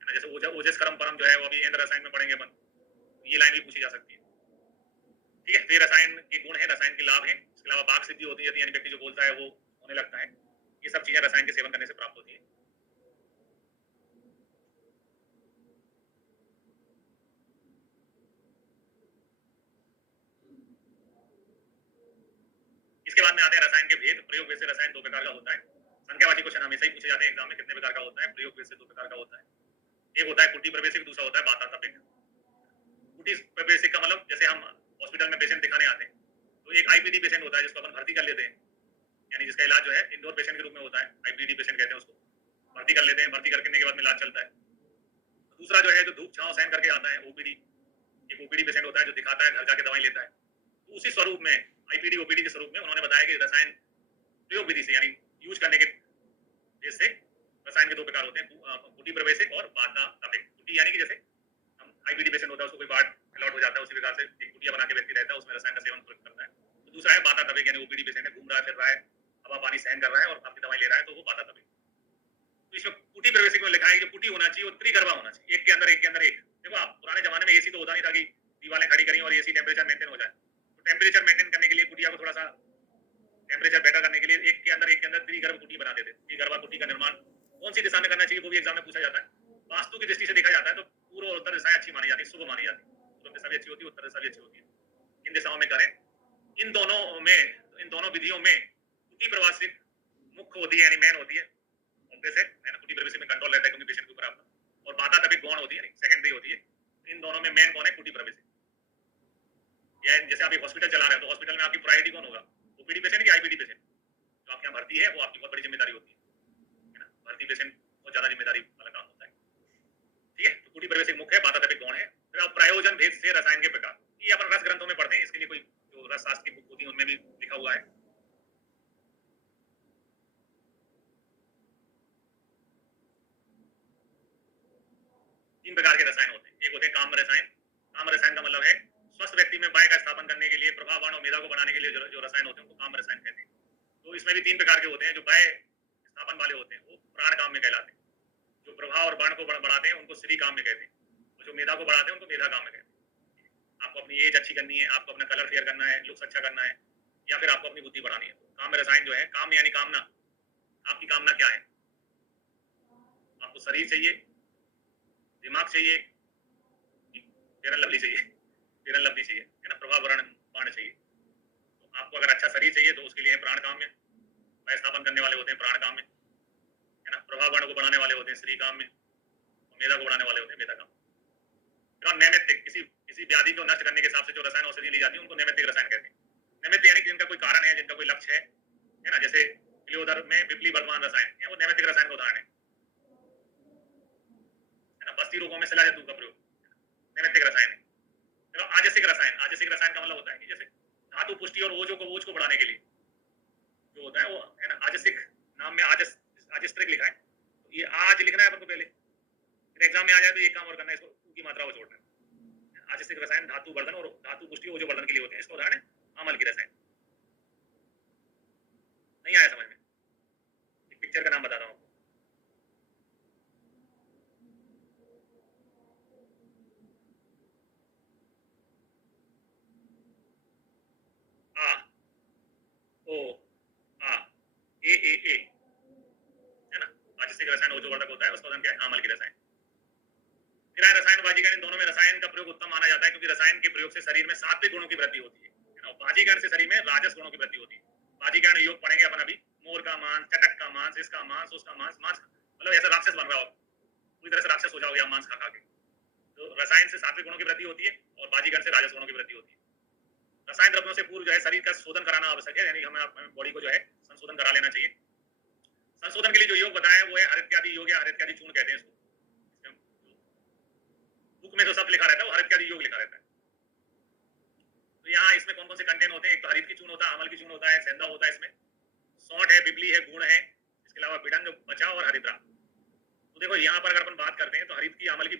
ना, जैसे ओजस कर्म परम जो है वो अभी इंद्र रसायन में पढ़ेंगे अपन, ये लाइन भी पूछी जा सकती है, ठीक है। तो ये रसायन के गुण है, रसायन के लाभ है। इसके अलावा वाक सिद्धि होती है, यानी व्यक्ति जो बोलता है वो होने लगता है। ये सब चीजें रसायन के सेवन करने से प्राप्त होती है। इसके बाद में आते हैं रसायन के भेद। प्रयोग भेद से रसायन दो प्रकार का होता है। संख्यावाची क्वेश्चन हमेशा ही पूछे जाते हैं एग्जाम में, कितने प्रकार का होता है। प्रयोग भेद से दो प्रकार का होता है, एक होता है कुटी प्रवेशिक, दूसरा होता है बातातपिक। कुटी प्रवेशिक का मतलब जैसे हम हॉस्पिटल में पेशेंट दिखाने आते हैं तो एक आईपीडी पेशेंट होता है जिसको अपन भर्ती कर लेते हैं, यानी जिसका इलाज जो है इंडोर पेशेंट के रूप में होता है, आईपीडी पेशेंट कहते हैं उसको, भर्ती कर लेते हैं, भर्ती करने के बाद में इलाज चलता है। दूसरा जो है जो धूप छांव सहन करके आता है, ओपीडी, एक ओपीडी पेशेंट होता है जो दिखाता है, घर जाके दवाई लेता है। तो उसी स्वरूप में आईपीडी ओपीडी के स्वरूप में उन्होंने बताया कि रसायन प्रयोग विधि से यानी यूज करने के बेस से रसायन के दो प्रकार होते हैं, गुटी प्रवेशिक और बाधा तपिक। गुटी यानी कि जैसे हम आईपीडी पेशेंट होता है उसको कोई बाढ़ अलॉट हो जाता है, उसी प्रकार से एक गुटिया बना के व्यक्ति रहता है, उसमें रसायन का सेवन करता है। तो दूसरा है बाधा तपिक, यानी ओपीडी पेशेंट है, घूम रहा है, फिर रहा है, हवा पानी सहन कर रहा है और आपकी दवाई ले रहा है, तो वो बाधा तपिक। तो इसमें कुटी प्रवेशिक में लिखा है कि कुटी होना चाहिए और त्रिगर्भा होना चाहिए, एक के अंदर एक के अंदर एक। देखो आप पुराने जमाने में एसी तो होता नहीं था कि दीवारें खड़ी करी और एसी टेम्परेचर मेंटेन हो जाए, तो टेम्परेचर मेंटेन करने के लिए कुटिया को थोड़ा सा टेम्परेचर बेटर करने के लिए एक के अंदर एक त्रिगर्भ कुटी बना देते। त्रिगर्भा कुटी का निर्माण कौन सी दिशा में करना चाहिए वो भी एग्जाम में पूछा जाता है। वास्तु की दृष्टि से देखा जाता है तो पूर्व और उत्तर दिशाएं अच्छी मानी जाती है, शुभ मानी जाती है, पूर्व दिशा भी अच्छी होती है, उत्तर दिशा भी अच्छी होती है, इन दिशाओं में करें। इन दोनों विधियों में कुटी प्रवासिक मुख्य होती है, यानी मेन होती है, ऑब्वियस है ना, कुटी प्रवेशिक में कंट्रोल रहता है क्योंकि पेशेंट के ऊपर आपका, और बाधा तपिक गौण होती है, सेकेंडरी होती है। इन दोनों में मेन कौन है? कुटी प्रवेशिक। या जैसे आप एक हॉस्पिटल चला रहे हो तो हॉस्पिटल में आपकी प्रायोरिटी कौन होगा? ओपीडी पेशेंट कि आईपीडी पेशेंट? जो आपके यहाँ भर्ती है वो आपकी बहुत बड़ी जिम्मेदारी होती है ना, भर्ती पेशेंट बहुत ज्यादा जिम्मेदारी वाला काम होता है, ठीक है। तो कुटी प्रवेशिक मुख्य है, बाधा तपिक गौण है। फिर आप प्रयोजन भेद से रसायन के प्रकार, ये अपन रस ग्रंथों में पढ़ते हैं, इसके लिए कोई जो रस शास्त्र की बुक होती है उनमें भी लिखा हुआ है। तीन प्रकार के रसायन होते हैं, एक होते हैं काम रसायन। काम रसायन का मतलब है स्वस्थ व्यक्ति में बाय का स्थापन करने के लिए, प्रभाववान और मेधा को बढ़ाने के लिए जो रसायन होते हैं उनको काम रसायन कहते हैं। तो इसमें भी तीन प्रकार के होते हैं, जो बाय स्थापन वाले होते हैं वो प्राण काम में कहलाते हैं, जो प्रभाव और बाण को बढ़ाते हैं उनको श्री काम में कहते हैं, और जो मेधा को बढ़ाते हैं उनको मेधा काम में कहते हैं। आपको अपनी एज अच्छी करनी है, आपको अपना कलर फेयर करना है, लुक्स अच्छा करना है, या फिर आपको अपनी बुद्धि बढ़ानी है, तो काम रसायन जो है, काम यानी कामना, आपकी कामना क्या है? आपको शरीर चाहिए, दिमाग चाहिए, फेयर लवली चाहिए, फेयर लवली चाहिए, है ना, प्रभाव बाण चाहिए। तो आपको अगर अच्छा शरीर चाहिए तो उसके लिए प्राण काम में, वह स्थापन करने वाले होते हैं प्राण काम में, है ना, प्रभाव बाण को बढ़ाने वाले होते हैं श्री काम में, और मेधा को बढ़ाने वाले होते हैं मेधा काम। फिर नैमित्तिक, किसी व्याधि को नष्ट करने के हिसाब से जो रसायन औषधि ली जाती है उनको नैमित्तिक रसायन कहते हैं। नैमित्तिक यानी जिनका कोई कारण है, जिनका कोई लक्ष्य है ना, जैसे इलियोदर में विप्ली बलवान रसायन, वो नैमित्तिक रसायन का उदाहरण है ना। बस्ती रोगों में शिलाजतु का प्रयोग नैमित्तिक रसायन है। फिर आजसिक रसायन, आजसिक रसायन का मतलब होता है कि जैसे धातु पुष्टि और ओज को बढ़ाने के लिए जो होता है वो, है ना, आजसिक नाम में आजस्त्रिक लिखा है, तो ये आज लिखना है आपको पहले, फिर एग्जाम में आ जाए तो ये काम और करना है, इसको की मात्रा को जोड़ना है। आजस्तिक रसायन धातु वर्धन और धातु पुष्टि ओजो वर्धन के लिए होते हैं, इसका उदाहरण है आमल की रसायन। नहीं आया समझ में? एक पिक्चर का नाम बताता हूँ आपको। आ ओ आ ए है ना, आजस्तिक रसायन ओजो वर्धक होता है, उसका उदाहरण क्या है? आमल की रसायन। फिर रसायन बाजीकरण, इन दोनों में रसायन का प्रयोग उत्तम माना जाता है क्योंकि रसायन के प्रयोग से शरीर में सात्विक गुणों की वृद्धि होती है ना, बाजीकरण से शरीर में राजस गुणों की वृद्धि होती है। बाजीकरण योग पढ़ेंगे अपन अभी, मोर का मांस, चटक का मांस, इसका मांस, उसका मांस, मांस मतलब ऐसा राक्षस बन रहा हो, पूरी तरह से राक्षस हो जाओगे आप मांस खा खा के। तो रसायन से सात्विक गुणों की वृद्धि होती है और बाजीकरण से राजस गुणों की वृद्धि होती है। रसायन द्रव्यों से पूर्व जो है शरीर का शोधन कराना आवश्यक है, यानी हमें बॉडी को जो है संशोधन करा लेना चाहिए। संशोधन के लिए जो योग बताया वो है हरित्यादि योग या हरित्यादि चूर्ण कहते हैं इसको। बुक में तो सब लिखा रहता है, वो हरित्यादि योग लिखा रहता है। तो यहाँ इसमें कौन कौन से कंटेंट होते हैं? एक तो हरित की चूर्ण होता है, अमल की चूर्ण होता है, सेंधा होता है, इसमें सौंठ है, बिबली है, गुण है, इसके अलावा बिडंग, बचा और हरिद्रा। तो देखो यहाँ पर अगर अपन बात करते हैं तो हरित की, अमल की,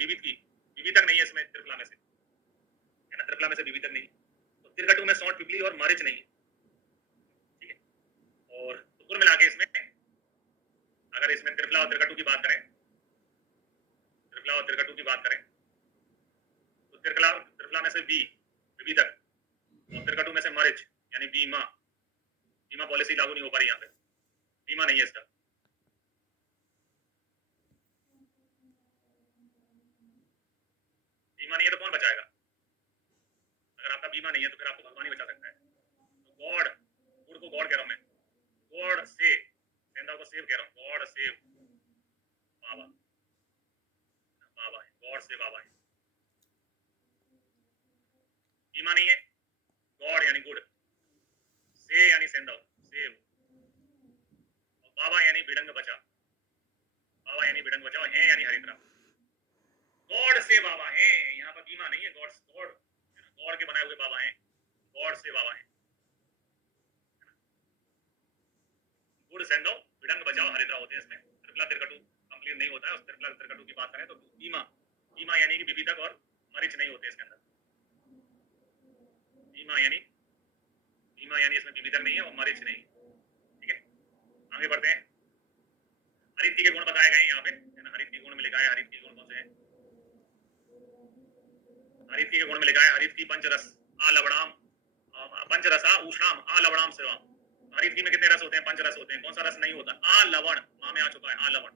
विविधक नहीं है इसमें, त्रिफला में से, है ना, त्रिफला में से विविधक नहीं, तो त्रिकटु में सौंठ, पिपली और मरीच नहीं, ठीक है। और तो कुल मिला के इसमें अगर इसमें त्रिफला और त्रिकटु की बात करें, त्रिफला और त्रिकटु की बात करें तो त्रिफला में से बी विविधक और त्रिकटु में से मरीच यानी बीमा, बीमा पॉलिसी लागू नहीं हो पा रही यहाँ पे, बीमा नहीं है इसका। बीमा नहीं है तो कौन बचाएगा? अगर आपका बीमा नहीं है तो फिर आपको भगवान ही बचा सकता है। तो गॉड, गुड़ को गॉड कह रहा हूं मैं, गॉड सेव, सेंधा को सेव कह रहा हूं, गॉड सेव बाबा, बाबा है, गॉड से बाबा है। बीमा नहीं है, गॉड यानी गुड, से यानी सेंधा, सेव, से वावा है। गुड़ सेंडो विडंग बजाओ हरिद्रा होते हैं इसमें। त्रिफला तिरकटू कंप्लीट नहीं होता है। उस त्रिफला तिरकटू की बात करें तो ईमा ईमा यानी कि विविधक और मरीच नहीं होते इसके अंदर। ईमा यानी इसमें विविधक नहीं है और मरीच नहीं। ठीक है, आगे बढ़ते हैं। हरित के गुण बताए गए हैं यहाँ पे, है ना। हरित के गुण में लिखा है, हरित के गुण कौन से हैं? हरित के गुण में लिखा है हरित की पंचरस आ लवणाम पंचरसा उष्णाम आ लवणाम सेवाम। हरित में कितने रस होते हैं? 5 रस होते हैं। कौन सा रस नहीं होता? आ लवण, मां में आ चुका है, आ लवण,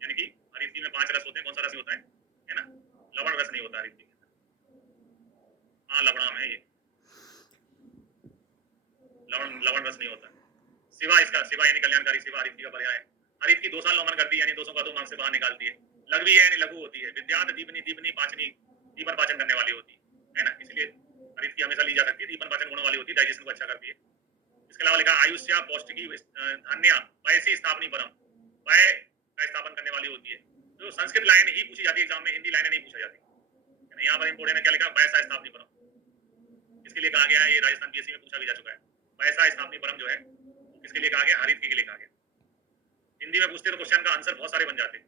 यानी कि हरित में 5 रस होते हैं। कौन सा रस होता है ना? लवण रस नहीं होता हरित के अंदर। आ लवणाम है ये, लवण रस नहीं होता। सिवा इसका, सिवा यानी कल्याणकारी, सिवा हरित का पर्याय है। हरित की 2 साल नौमन करती है, यानी 200 का 2 मार्क्स से बाहर निकालती है। लघवी है यानी लघु होती है। विद्यात दीपनी दीपनी पाचनी, दीपन पाचन करने वाली होती है ना, इसलिए हरित की हमेशा ली जा सकती है। दीपन पाचन गुणों वाली होती है, डाइजेशन को अच्छा करती है। इसके अलावा लिखा आयुष्या पौष्टिकी धन्या वैसी स्थापनी परम, वय का स्थापन करने वाली होती है। तो संस्कृत लाइन ही पूछी जाती है एग्जाम में, हिंदी लाइनें नहीं पूछा जाती। यहाँ पर इंपोर्टेंट है क्या लिखा? वैसा स्थापनी परम। इसके लिए कहा गया है, ये राजस्थान पीएससी में पूछा भी जा चुका है। वैसा स्थापनी परम जो है इसके लिए कहा गया, हरित के लिए कहा गया। हिंदी में पूछते तो क्वेश्चन का आंसर बहुत सारे बन जाते हैं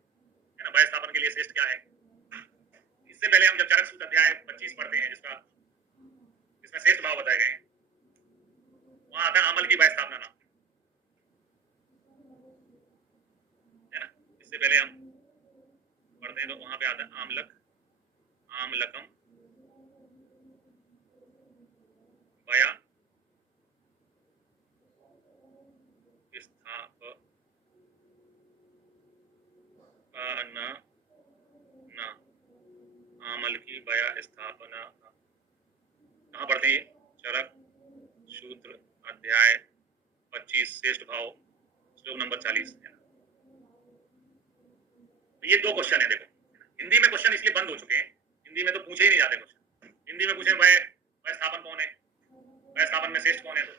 ना। वय स्थापन के लिए श्रेष्ठ क्या है? इससे पहले हम जब चरक सूत्र अध्याय 25 पढ़ते हैं, जिसमें श्रेष्ठ भाव बताए गए हैं, वहां आता है आमल की वय स्थापना नाम, है ना। इससे पहले हम पढ़ते हैं तो वहां पे आता है आमलक, आमलकम वया स्थापना, आमल की वया स्थापना। कहाँ पढ़ते हैं? चरक सूत्र अध्याय 25 श्रेष्ठ भाव श्लोक नंबर 40, है ना। तो ये 2 क्वेश्चन है। देखो हिंदी में क्वेश्चन इसलिए बंद हो चुके हैं, हिंदी में तो पूछे ही नहीं जाते क्वेश्चन। हिंदी में पूछे वय स्थापन कौन है, वय स्थापन में श्रेष्ठ कौन है, तो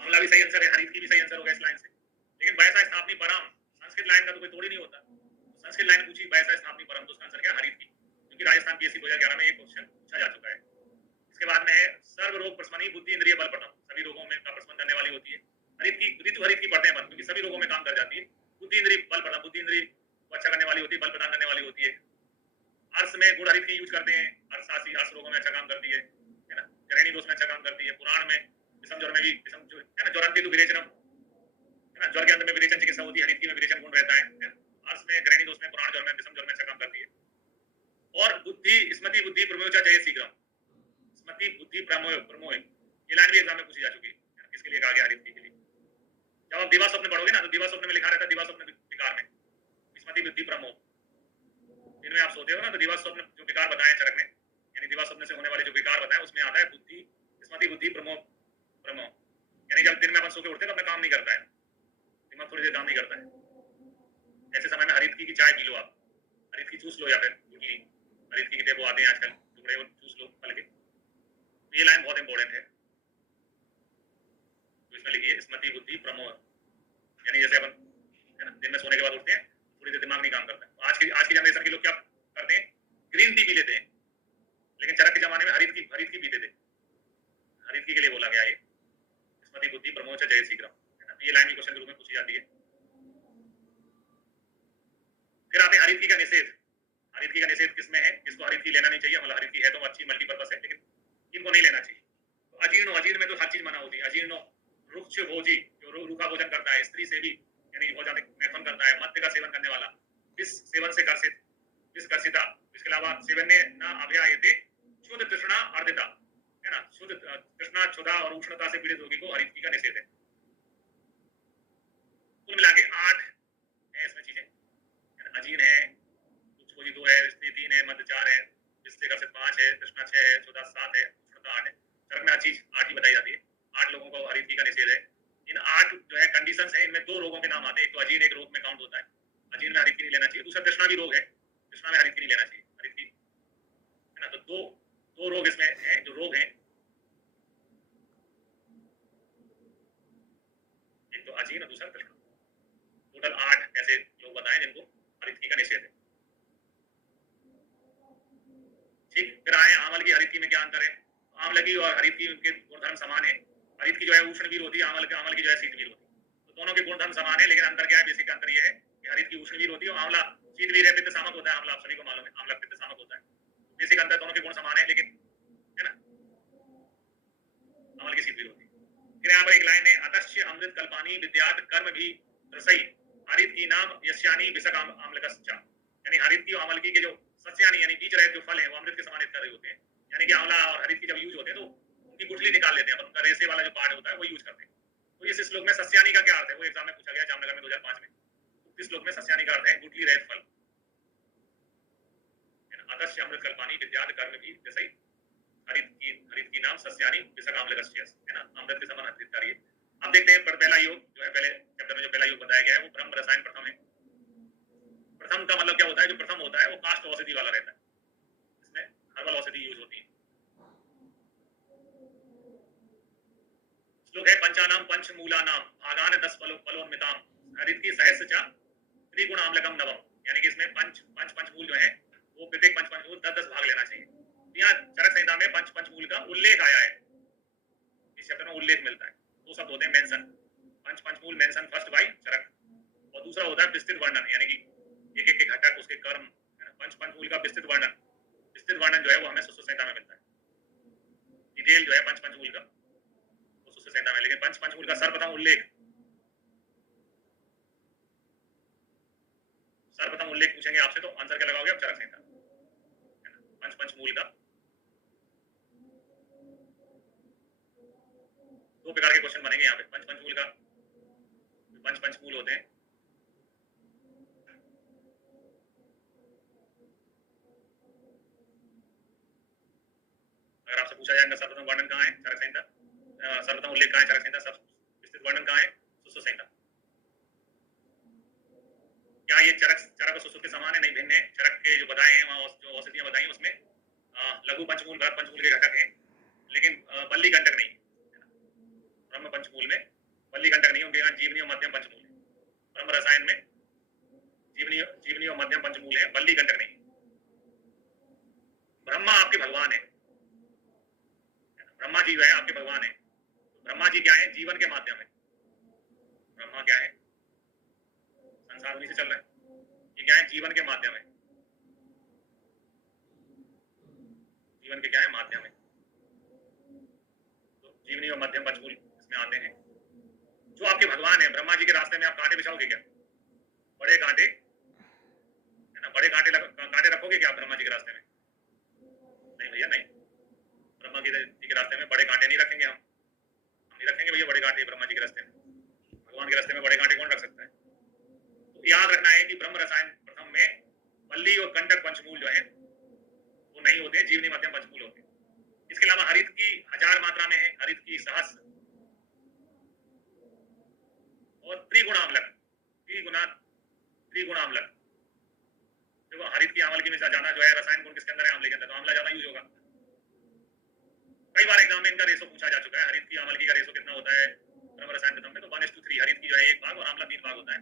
अमला भी सही आंसर है, हरित की भी सही आंसर होगा इस लाइन से। लेकिन वैसा स्थापनी परम, संस्कृत लाइन का तो कोई तोड़ ही नहीं होता। तो संस्कृत लाइन पूछी वैसा स्थापनी परम, तो उसका आंसर क्या? हरित की, क्योंकि राजस्थान पीएससी 2011 में एक क्वेश्चन पूछा जा चुका है। इसके बाद में है सर्व रोग प्रशमनी बुद्धि इंद्रिय बल प्रथम, सभी रोगों में का प्रशमन करने वाली होती है। हरित की ऋतु हरित की पढ़ते हैं, क्योंकि सभी रोगों में काम कर जाती है। बुद्धि इंद्रिय बल प्रथम, बुद्धि इंद्रिय को अच्छा करने वाली होती है, बल प्रदान करने वाली होती है। अर्स में गुड़ हरित की यूज करते हैं, अर्सासी अर्स रोगों में अच्छा काम करती है ना। ग्रहणी दोष में अच्छा काम करती है। पुराण में विषम ज्वर में भी, विषम जो है ना, ज्वरंती तो विरेचनम, है ना, ज्वर के अंत में विरेचन चिकित्सा होती है। हरित की में विरेचन गुण रहता है। अर्स में, ग्रहणी दोष में, पुराण ज्वर में, विषम ज्वर में अच्छा काम करती है। और बुद्धि स्मृति बुद्धि प्रमोचा जय शीघ्रम, स्मृति बुद्धि प्रमोय, ये लाइन भी एग्जाम में पूछी जा चुकी है। किसके लिए कहा गया? हरित के लिए। जब आप दिवा स्वप्न पढ़ोगे ना, तो दिवा स्वप्न में लिखा रहता है, दिवा स्वप्न विकार में स्मृति बुद्धि प्रमोह। दिन में आप सोते हो ना, तो दिवा स्वप्न जो विकार बताए चरक में, यानी दिवा स्वप्न से होने वाले जो विकार बताए, उसमें आता है बुद्धि स्मृति बुद्धि प्रमोह। यानी जब दिन में अपन सो के उठते हैं तो अपना काम नहीं करता है, दिमाग थोड़ी देर काम नहीं करता है। ऐसे समय में हरित की चाय पी लो, आप हरित की चूस लो, या फिर इडली हरित की वो आते हैं आजकल टुकड़े, वो चूस लो पल के। ये लाइन बहुत इंपॉर्टेंट है, तो इसमें लिखिए स्मृति बुद्धि प्रमोह। यानी जैसे अपन, है ना, दिन में सोने के बाद उठते हैं, थोड़ी देर दिमाग नहीं काम करता है। तो आज की जनरेशन के लोग क्या करते हैं? ग्रीन टी पी लेते हैं। लेकिन चरक के जमाने में हरित की पीते थे। हरित के लिए बोला गया ये स्मृति बुद्धि प्रमोह जय शीघ्रम, है ना। ये लाइन भी क्वेश्चन के रूप में पूछी जाती है। फिर आते हैं हरित का निषेध। हरित का निषेध किसमें है? जिसको हरित लेना नहीं चाहिए, मतलब हरित है तो अच्छी मल्टीपर्पस है, लेकिन इनको नहीं लेना चाहिए। तो अजीर्ण, अजीर्ण में तो हर चीज मना होती है। अजीर्ण रुक्ष भोजी, जो रूखा भोजन करता है, स्त्री से भी यानी बहुत ज्यादा मैथुन करता है, मद्य का सेवन करने वाला, विष सेवन से ग्रसित, विष ग्रसिता। इसके अलावा सेवन ने ना अभ्यायते शुद्ध तृष्णा अर्धिता, है ना, शुद्ध तृष्णा क्षुधा और उष्णता से पीड़ित रोगी को हरित का निषेध है। कुल मिला के 8 है इसमें चीजें। अजीर्ण है, रुक्ष भोजी 2 है, स्त्री 3 है, मद्य 4 है, विष से ग्रसित 5 है, तृष्णा 6 है, क्षुधा 7 है, उष्णता 8 है। चरक में हर चीज 8 ही बताई जाती है। 8 लोगों को हरित का निषेध है। इन 8 जो है कंडीशंस है, इनमें 2 रोगों के नाम आते हैं। एक तो अजीर्ण, एक रोग में काउंट होता है। अजीर्ण में हरित नहीं लेना चाहिए। दूसरा तृष्णा भी रोग है, तृष्णा में हरित नहीं लेना चाहिए, हरित, है ना। तो दो रोग इसमें है, जो रोग है, एक तो अजीर्ण, दूसरा तृष्णा। टोटल 8 ऐसे लोग बताएं जिनको हरित का निषेध है। ठीक, फिर आए आमल की हरित में क्या अंतर है? आमलकी और हरित की उनके गुणधर्म समान है। हरित की जो है उष्ण विरोधी, आमल की जो है शीत विरोधी। तो दोनों के गुणधर्म समान है, लेकिन अंतर क्या है? बेसिक अंतर ये है कि हरित की उष्ण विरोधी और आंवला शीत वीर है, पित्त सामक होता है। आंवला आप सभी को मालूम है, आंवला पित्त सामक होता है। बेसिक अंतर, दोनों के गुण समान है, लेकिन है ना, अमल की शीत विरोधी। फिर यहाँ पर एक लाइन है, अतश्य अमृत कल्पानी विद्यात कर्म भी रसई हरित की नाम यश्यानी विसक आम्लकश्चा। यानी हरित की और अमल की के जो सस्यानी यानी बीज रहित जो फल है वो अमृत के समान हितकारी होते हैं। यानी कि आंवला और हरित की जब यूज होते हैं तो उनकी गुठली निकाल लेते हैं, पर उनका रेसे वाला जो पार्ट होता है वो यूज करते हैं। तो इस श्लोक में सस्यानी का क्या अर्थ है? वो एग्जाम में पूछा गया जामनगर में 2005 में। इस श्लोक में सस्यानी का अर्थ है गुठली रहित फल। अतश्य अमृत कल्पानी विद्यात कर्म भी जैसे हरित की नाम सस्यानी विसक आम्लकश्च, है ना, अमृत के समान हितकारी है। अब देखते हैं पहला योग जो है, पहले चैप्टर में जो पहला योग बताया गया है वो ब्रह्म रसायन प्रथम है। प्रथम का मतलब क्या होता है? जो प्रथम होता है वो कास्ट औषधि वाला रहता है, इसमें हर्बल औषधि यूज होती है। श्लोक है, पंचानाम पंचमूलानाम भागान 10 फलोन्मिताम हरित की सहस्रचा त्रिगुण आम्लकम नवम। यानी कि इसमें पंचमूल जो है वो प्रत्येक पंचमूल 10-10 भाग लेना चाहिए। यहाँ चरक संहिता में पंचमूल का उल्लेख आया है, इस चैप्टर में उल्लेख मिलता है। दो शब्द होते हैं, मेंशन, पंचमूल मेंशन फर्स्ट बाय चरक, और दूसरा होता है विस्तृत वर्णन, यानी कि एक एक के घटक उसके कर्म। पंचमूल का विस्तृत वर्णन जो है वो हमें सुश्रुत संहिता में मिलता है। डिटेल जो है पंचमूल का वो सुश्रुत संहिता में, लेकिन पंचमूल का सर्वप्रथम उल्लेख पूछेंगे आपसे तो आंसर क्या लगाओगे आप? चरक संहिता। पंचमूल का दो प्रकार के क्वेश्चन बनेंगे यहाँ पे। पंचमूल होते हैं, अगर आपसे पूछा जाएगा सर्वप्रथम वर्णन कहाँ है? चरक संहिता। सर्वप्रथम उल्लेख कहाँ है? चरक संहिता। सब विस्तृत वर्णन कहाँ है? सुश्रुत संहिता। क्या ये चरक और सुश्रुत के समान है? नहीं, भिन्न है। चरक के जो बताए हैं वहाँ जो औषधियां बताई उसमें लघु पंचमूल बृहद पंचमूल के घटक हैं, लेकिन बल्ली कंटक नहीं। ब्रह्म पंचमूल में बल्ली कंटक नहीं, उनके यहाँ जीवनी और मध्यम पंचमूल है। ब्रह्म रसायन में जीवनी और मध्यम पंचमूल है, बल्ली कंटक नहीं। ब्रह्मा आपके भगवान है, ब्रह्मा जी जो है आपके भगवान है। ब्रह्मा जी क्या है? जीवन के माध्यम है। ब्रह्मा क्या है? संसार उन्हीं से चल रहा है। ये क्या है? जीवन के माध्यम है। जीवन के क्या है? माध्यम है। तो जीवनी और मध्यम पंचमूल इसमें आते हैं। जो आपके भगवान है, ब्रह्मा जी के रास्ते में आप कांटे बिछाओगे क्या? बड़े कांटे, है ना, बड़े कांटे रखोगे क्या ब्रह्मा जी के रास्ते में? नहीं भैया, नहीं। ब्रह्मा जी के रास्ते में बड़े कांटे नहीं रखेंगे, हम नहीं रखेंगे भैया बड़े कांटे ब्रह्मा जी के रास्ते में। भगवान के रास्ते में बड़े कांटे कौन रख सकता है? तो याद रखना है कि ब्रह्म रसायन प्रथम में बल्ली और कंटक पंचमूल जो है वो नहीं होते, जीवनी मध्यम पंचमूल होते हैं। इसके अलावा हरित की 1000 मात्रा में है, हरित की सहस्र और त्रिगुणाम्लक। देखो हरित की आंवल की में जाना जो है रसायन गुण किसके अंदर है? आंवले के अंदर, तो आंवला ज्यादा यूज होगा। कई बार एग्जाम में इनका रेशो पूछा जा चुका है, हरित की आंवल की का रेशो कितना होता है ब्रह्म रसायन प्रथम में? तो 1:3। हरित की जो है 1 भाग और आंवला 3 भाग होता है।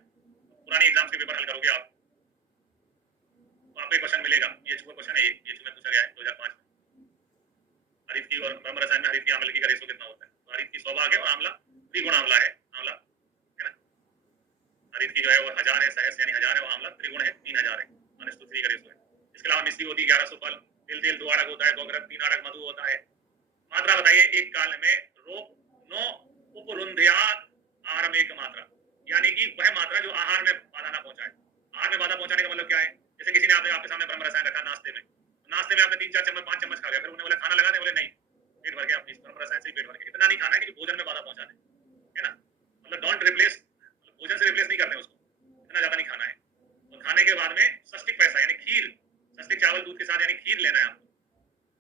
पुरानी एग्जाम के पेपर हल करोगे आप तो आपको क्वेश्चन मिलेगा, ये क्वेश्चन है, ये में पूछा गया है 2005 में। हरित की और ब्रह्म रसायन में हरित की आंवल की का रेशो कितना होता है? तो हरित की 100 भाग है और आंवला त्रिगुण आंवला है, आंवला है ना। हरित की जो है वो 1000 है, सहस्र यानी 1000 है, और आंवला त्रिगुण है 3000 है, 1:3 का रेशो है। इसके अलावा मिश्री होती है 1100 फल, तिल 2 अड़ग होता है, गोग्रत 3 अड़ग मधु होता है। मात्रा बताइए, एक काल में रोप 9 उपरुंध्यात आहारम एक मात्रा, यानी कि वह मात्रा जो आहार में बाधा ना पहुंचाए। आहार में बाधा पहुंचाने का मतलब क्या है? जैसे किसी ने आपके सामने ब्रह्म रसायन रखा नाश्ते में आपने 3-4 चम्मच 5 चम्मच खा गया, फिर उन्हें बोले खाना लगा दे, बोले नहीं, पेट भर के आप ब्रह्म रसायन से पेट भर के। इतना नहीं खाना है कि जो भोजन में बाधा पहुंचा दे, है ना। मतलब डोंट रिप्लेस, भोजन से रिप्लेस नहीं करते उसको, इतना ज्यादा नहीं खाना है। और खाने के बाद में सस्तिक पैसा यानी खीर, सस्तिक चावल दूध के साथ यानी खीर लेना है आपको।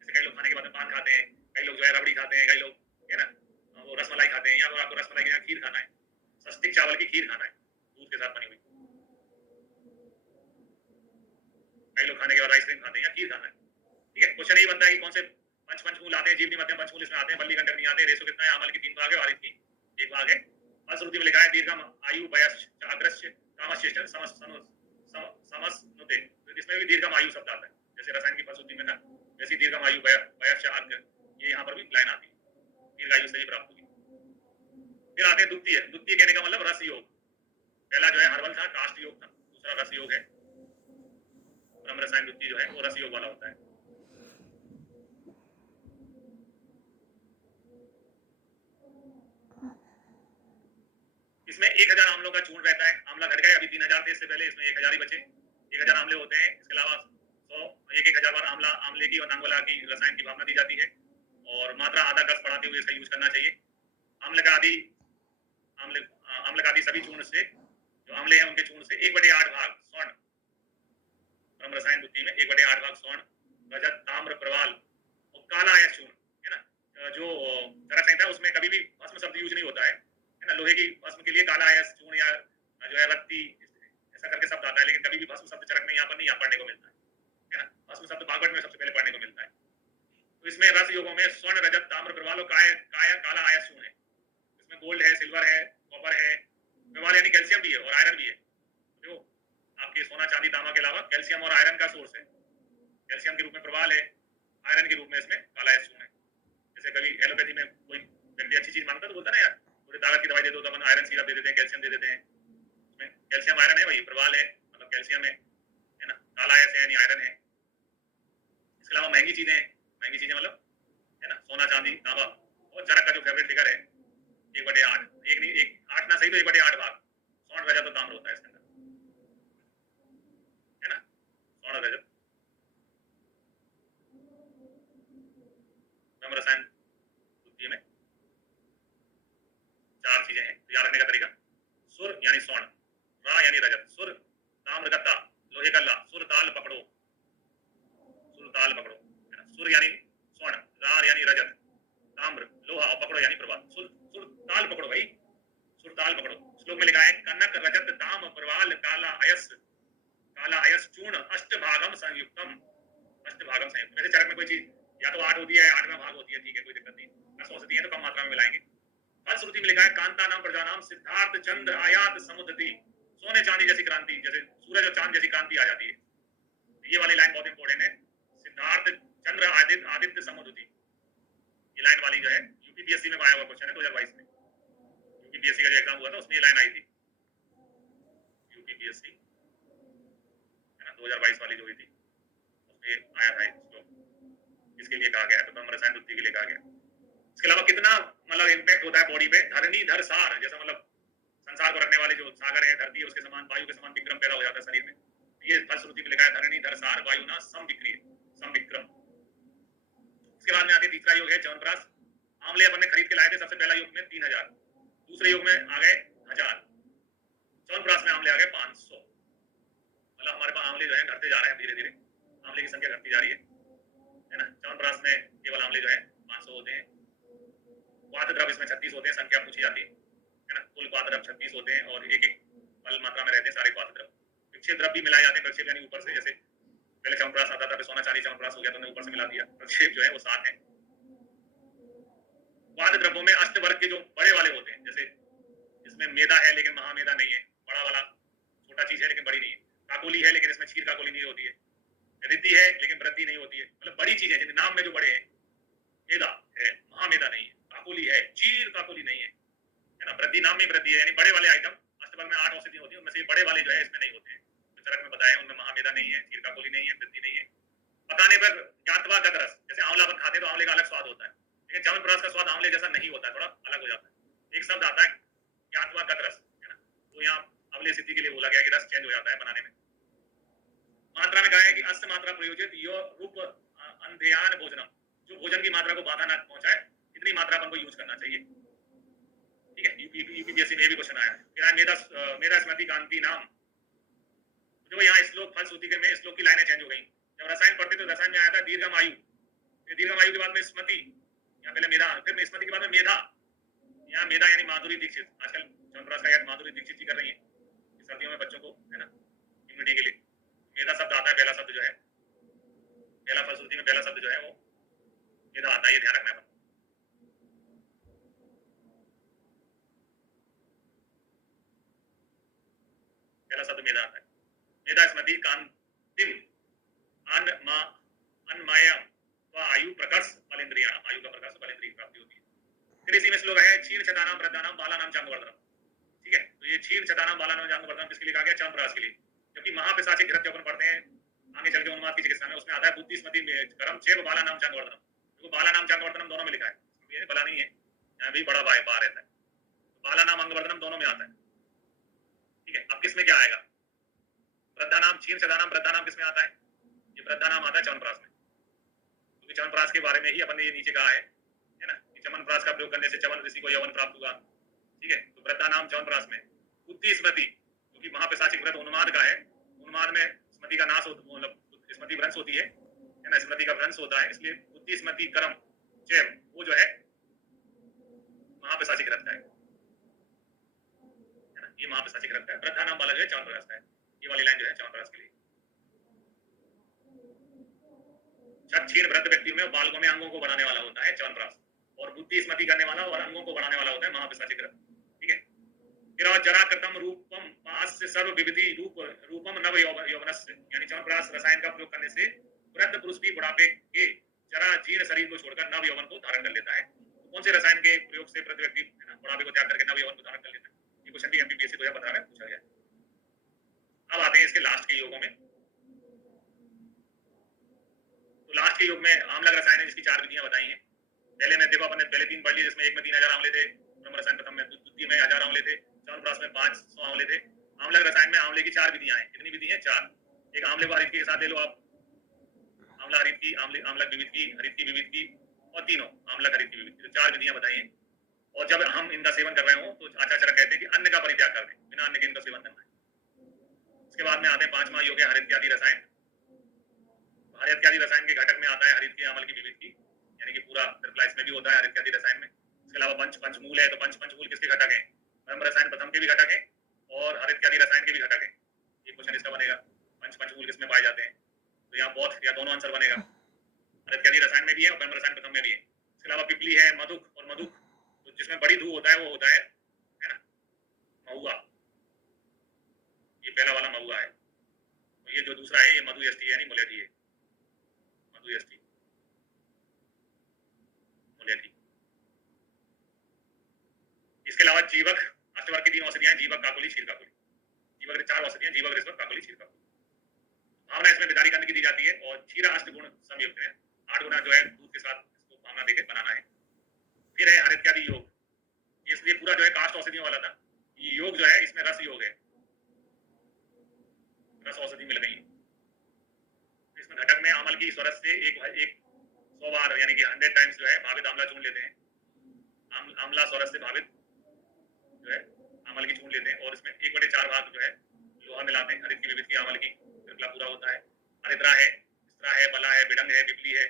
जैसे कई लोग खाने के बाद में पान खाते हैं, कई लोग जो है रबड़ी खाते हैं, कई लोग है ना वो रसमलाई खाते हैं, या तो आपको रसमलाई के साथ खीर खाना है, सस्तिक चावल की खीर खाना है दूध के साथ बनी हुई। कई लोग खाने के बाद आइसक्रीम खाते हैं या खीर खाना है, ठीक है। क्वेश्चन यही बनता है कि कौन से पंचमूल आते हैं? जीवनी मध्यम पंचमूल इसमें आते हैं, बल्ली कंटक नहीं आते। रेशो कितना है? आमल की 3 भाग है और हरित की 1 भाग है। फलश्रुति में लिखा है दीर्घम आयु वयस्य अग्रस्य कामश्चेष्टन समसनुते, इसमें भी दीर्घम आयु शब्द आता है, जैसे रसायन की फलश्रुति में था, जैसे दीर्घम आयु वयस्य अग्र, ये यहाँ पर भी लाइन आती है, दीर्घायु से ही प्राप्त होगी। फिर आते हैं द्वितीय। द्वितीय कहने का मतलब रस योग। पहला जो है हर्बल था, काष्ठ योग था, दूसरा रस योग है। ब्रह्म रसायन द्वितीय जो है वो रस योग वाला होता है। इसमें 1000 आंवलों का चूर्ण रहता है। आंवला घट गए, अभी 3000 थे इससे पहले, इसमें 1000 ही बचे। 1000 आंवले होते हैं। इसके अलावा 100 1000 बार आंवले की और नांगोला की रसायन की भावना दी जाती है और मात्रा आधा गज बढ़ाते हुए इसका यूज करना चाहिए। आम्ल का आदि सभी चूर्ण से, जो आंवले हैं उनके चूर्ण से 1/8 भाग स्वर्ण, ब्रह्म रसायन द्वितीय में 1/8 भाग स्वर्ण, रजत, ताम्र, प्रवाल और काला आयस चूर्ण है ना। जो चरक संहिता है उसमें कभी भी भस्म शब्द यूज नहीं होता है ना। लोहे की भस्म के लिए काला आयस चूर्ण या जो है रत्ती ऐसा करके शब्द आता है, लेकिन कभी भी भस्म शब्द चरक में यहाँ पर नहीं पढ़ने को मिलता है ना। भस्म शब्द भागवत में सबसे पहले पढ़ने को मिलता है। तो इसमें रस योगों में स्वर्ण, रजत, ताम्र, प्रवाल और काला आयस चूर्ण है। इसमें गोल्ड है, सिल्वर है, कॉपर है, प्रवाल यानी कैल्शियम भी है और आयरन भी है। देखो आपके सोना चांदी तांबा के अलावा कैल्शियम और आयरन का सोर्स है। कैल्शियम के रूप में प्रवाल है, आयरन के रूप में इसमें काला आयस चूर्ण है। जैसे कभी एलोपैथी में कोई व्यक्ति अच्छी चीज मांगता तो बोलता ना यार थोड़ी ताकत की दवाई दे दो, तो अपन आयरन सिरप दे देते हैं, कैल्शियम दे देते हैं। इसमें कैल्शियम आयरन है, वही प्रवाल है मतलब कैल्शियम है ना। काला आयस है यानी आयरन है। इसके अलावा महंगी चीजें मतलब है ना, सोना चांदी तांबा और चरक का जो फेवरेट फिगर है 1/8, एक नहीं, एक 8 ना सही तो 1/8 भाग स्वर्ण, रजत और ताम्र होता है इसके अंदर है ना। स्वर्ण, रजत, ब्रह्म रसायन द्वितीय में 4 चीजें हैं। तो याद रखने का तरीका, सुर यानी स्वर्ण, रा यानी रजत, सुर, ताम्र का ता, लोहे का ला, सुर ताल पकड़ो, सुर ताल पकड़ो है ना। सुर यानी स्वर्ण, रा यानी रजत, ताम्र लोहा और पकड़ो यानी प्रवाल। सुर सुर ताल पकड़ो भाई, सुर ताल पकड़ो। श्लोक में लिखा है कनक, रजत, ताम, प्रवाल, काला अयस चूर्ण अष्टभागम संयुक्तम। अष्टभागम संयुक्त। वैसे चरक में कोई चीज या तो 8 होती है या 8वां भाग होती है, ठीक है, कोई दिक्कत नहीं। 100 होती है तो कम मात्रा में मिलाएंगे। फल श्रुति में लिखा है कांता नाम प्रजानाम सिद्धार्थ चंद्र आयात समुद्रति। सोने चांदी जैसी क्रांति, जैसे सूरज और चांद जैसी क्रांति आ जाती है। ये वाली लाइन बहुत इंपॉर्टेंट है। सिद्धार्थ चंद्र आदित्य समुद्रति, ये लाइन वाली जो है यूपीपीएससी में आया हुआ क्वेश्चन है 2022 में। यूपीपीएससी का जो एग्जाम हुआ था उसमें ये लाइन आई थी। यूपीपीएससी है ना 2022 वाली जो हुई थी उसमें आया था इसको, इसके लिए कहा गया है, तो ब्रह्म रसायन द्वितीय के लिए कहा गया। इसके अलावा कितना मतलब इम्पैक्ट होता है बॉडी पे, धरनी धर सार, जैसा मतलब संसार को रखने वाले जो सागर है, धरती है, उसके समान वायु के समान विक्रम पैदा हो जाता है शरीर में। ये फलश्रुति में लिखा है धरनी धर सार वायु ना समविक्रिय समविक्रम। इसके बाद में आते तीसरा योग है च्यवनप्राश। आंवले अपन ने खरीद के लाए थे सबसे पहला योग में 3000, दूसरे योग में आ गए 1000, च्यवनप्राश में आंवले आ गए 500। मतलब हमारे पास आंवले जो है घटते जा रहे हैं धीरे धीरे, आंवले की संख्या घटती जा रही है ना। च्यवनप्राश में केवल आंवले जो है 500 होते हैं। पात्र द्रव्य इसमें 36 होते हैं, संख्या पूछी जाती है ना। कुल पात्र द्रव्य 36 होते हैं और एक एक फल मात्रा में रहते हैं सारे पात्र द्रव्य। विक्षेप द्रव्य भी मिलाए जाते हैं, प्रक्षेप यानी ऊपर से, जैसे पहले च्यवनप्राश आता था, फिर सोना चांदी च्यवनप्राश हो गया तो हमने ऊपर से मिला दिया। प्रक्षेप जो है वो 7 है। पात्र द्रव्यों में अष्टवर्ग के जो बड़े वाले होते हैं, जैसे इसमें मेदा है लेकिन महामेदा नहीं है, बड़ा वाला छोटा चीज है लेकिन बड़ी नहीं है। काकोली है लेकिन इसमें क्षीर काकोली नहीं होती है। रिद्धि है लेकिन वृद्धि नहीं होती है। मतलब बड़ी चीज है जिनके नाम में जो बड़े हैं, मेदा है, महामेदा नहीं है, काकोली है, क्षीर काकोली नहीं है ना। वृद्धि नाम में वृद्धि है, यानी बड़े वाले आइटम अष्टवर्ग में 8 औषधि होती है, उनमें से बड़े वाले जो है इसमें नहीं होते हैं। तो चरक में बताया उनमें महामेदा नहीं है, क्षीर काकोली नहीं है, वृद्धि नहीं है। पकाने पर ज्ञातवा गदरस, जैसे आंवला अपन खाते तो आंवले का अलग स्वाद होता है, लेकिन च्यवनप्राश का स्वाद आंवले जैसा नहीं होता है, थोड़ा अलग हो जाता है। एक शब्द आता है ज्ञातवा गदरस है ना, तो यहाँ अवले सिद्धि के लिए बोला गया कि रस चेंज हो जाता है बनाने में। मात्रा में कहा है कि अस्त मात्रा प्रयोजित यो रूप अंधयान भोजनम, जो भोजन की मात्रा को बाधा ना पहुंचाए इतनी मात्रा अपन को यूज करना चाहिए। ठीक है, यूपीपीएससी में भी क्वेश्चन आया है। मेरा स्मृति कांति नाम, जो यहाँ श्लोक फल सूती के में श्लोक की लाइनें चेंज हो गई। जब रसायन पढ़ते तो रसायन में आया था दीर्घमायु, दीर्घमायु के बाद में स्मृति, यहाँ पहले मेधा, फिर स्मृति के बाद में मेधा। यहाँ मेधा यानी माधुरी दीक्षित, आजकल च्यवनप्राश का याद माधुरी दीक्षित जी कर रही है सर्दियों में बच्चों को है ना, इम्यूनिटी के लिए। मेधा शब्द आता है, पहला शब्द जो है, पहला फल सूची में पहला शब्द जो है वो मेधा आता है, ये ध्यान रखना है। पहला शब्द मेधा आता है। मेधा स्मृति कांतिम अन्मयम व आयु प्रकर्ष फल बलेंद्रियाणाम, आयु का प्रकाश बलेंद्रिय की प्राप्ति होती है। फिर इसी में श्लोक है क्षीण छदानाम वृद्धानाम बालानाम चांगवर्धनम, ठीक है। तो ये क्षीण छदानाम बालानाम चांगवर्धनम किसके लिए कहा गया? चंद्रराज के लिए। जबकि महापिशाचिक घृत जो अपन पढ़ते हैं आगे चल के उन्माद की चिकित्सा में, उसमें आता है बुद्धि स्मृति कर्म चेव बालानाम चांगवर्धनम। तो बालानाम चांगवर्धनम दोनों में लिखा है, ये बला नहीं है, यहाँ भी बड़ा बा रहता है, बालानाम अंगवर्धनम दोनों में आता है, ठीक है। अब किसमें क्या आएगा? वृद्धानाम क्षीण छदानाम वृद्धानाम किसमें आता है? ये वृद्धानाम आता है च्यवनप्राश में, क्योंकि च्यवनप्राश के बारे में ही अपन ने ये नीचे कहा है ना, कि च्यवनप्राश का प्रयोग करने से च्यवन ऋषि को यौवन प्राप्त हुआ, ठीक है। तो वृद्धानाम च्यवनप्राश में। बुद्धि स्मृति, क्योंकि महापिशाचिक व्रत उन्माद का है, उन्माद में स्मृति का नाश होता, मतलब स्मृति भ्रंश होती है ना, स्मृति का भ्रंश होता है, इसलिए बुद्धि स्मृति कर्म चैव वो जो है महापिशाचिक व्रत का है ना, ये महापिशाचिक व्रत का है। वृद्धानाम वाला जो है च्यवनप्राश का है, ये वाली लाइन जो है च्यवनप्राश के लिए। क्षीण वृद्ध व्यक्ति में बालकों में अंगों को बढ़ाने वाला होता है च्यवनप्राश, और बुद्धि स्मृति करने वाला और अंगों को बढ़ाने वाला होता है महापिशाचिक व्रत, ठीक है। फिर जरा कृतम रूपम पास्य सर्व विविधि रूपम नव यौवनस्य, यानी च्यवनप्राश रसायन का प्रयोग करने से वृद्ध पुरुष भी बुढ़ापे के जरा जीर्ण शरीर को छोड़कर नव यौवन को धारण कर लेता है। तो कौन से रसायन के प्रयोग से वृद्ध व्यक्ति बुढ़ापे को त्याग करके नव यौवन को धारण कर लेता है? ये क्वेश्चन भी एमपीपीएससी 2015 में पूछा गया। अब आते हैं इसके लास्ट के योगों में। तो लास्ट के योग में आम्लक रसायन है जिसकी 4 विधियां बताई हैं। पहले में देखो अपने पहले 3 पढ़ लिए, जिसमें एक में 3000 आंवले थे, ब्रह्म रसायन प्रथम में, द्वितीय में 1000 आंवले थे, च्यवनप्राश में 500 आंवले थे। आम्लक रसायन में आंवले की 4 विधियां हैं। कितनी विधि हैं? 4। एक आंवले को हरित के साथ ले लो आप, आंवला हरित की, आम्लक विविध की, हरित की विविध की, और तीनों आम्लक हरित की विविध की, तो 4 विधियां बताई हैं। और जब हम इनका सेवन कर रहे हो तो आचार्य कहते हैं कि अन्न का परित्याग कर दें, बिना अन्न के इनका सेवन करना है। इसके बाद में आते हैं 5वां योग है हरित इत्यादि रसायन। हरित इत्यादि रसायन के घटक में आता है हरित के अमल की विविध की, यानी कि पूरा ट्रिप्लाइस में भी होता है हरित इत्यादि रसायन में। इसके अलावा पंचमूल है, तो पंचमूल किसके घटक हैं? ब्रह्म रसायन प्रथम के भी घटक हैं और हरित इत्यादि रसायन के भी घटक हैं। ये क्वेश्चन इसका बनेगा, पंचमूल किसमें पाए जाते हैं? तो यहाँ बोथ या दोनों आंसर बनेगा, हरित इत्यादि रसायन में भी है और ब्रह्म रसायन प्रथम में भी है। इसके अलावा पिपली है, मधुक, और मधुक तो जिसमें बड़ी धू होता है वो होता है ना महुआ, ये पहला वाला महुआ है। और ये जो दूसरा है ये मधु यष्टि यानी मुलेठी है, मधु यष्टि मुलेठी। इसके अलावा जीवक, अष्टवर्ग की 3 औषधियां, जीवक, काकुली, क्षीर काकुली। जीवक की 4 औषधियां, जीवक, ऋष्वक, काकुली, क्षीर काकुली। भावना इसमें विदारी कंद की दी जाती है और क्षीरा अष्टगुण संयुक्त है, 8 गुना जो है दूध के साथ इसको भावना देके बनाना है। फिर है हरित इत्यादि योग, इसलिए पूरा जो है काष्ठ औषधियों वाला था। ये योग जो है इसमें रस योग है, रस औषधि मिल गई। इसमें घटक में अमल की स्वरस से एक 100 बार यानी कि 100 टाइम्स जो है भावित आंवला चून लेते हैं, आंवला स्वरस से भावित जो है अमल की चून लेते हैं, और इसमें 1/4 भाग जो है लोहा मिलाते हैं। हरित की विविध की अमल की ट्रिपला पूरा होता है। हरिद्रा है, स्त्रा है, बला है, बिडंग है, पिपली है,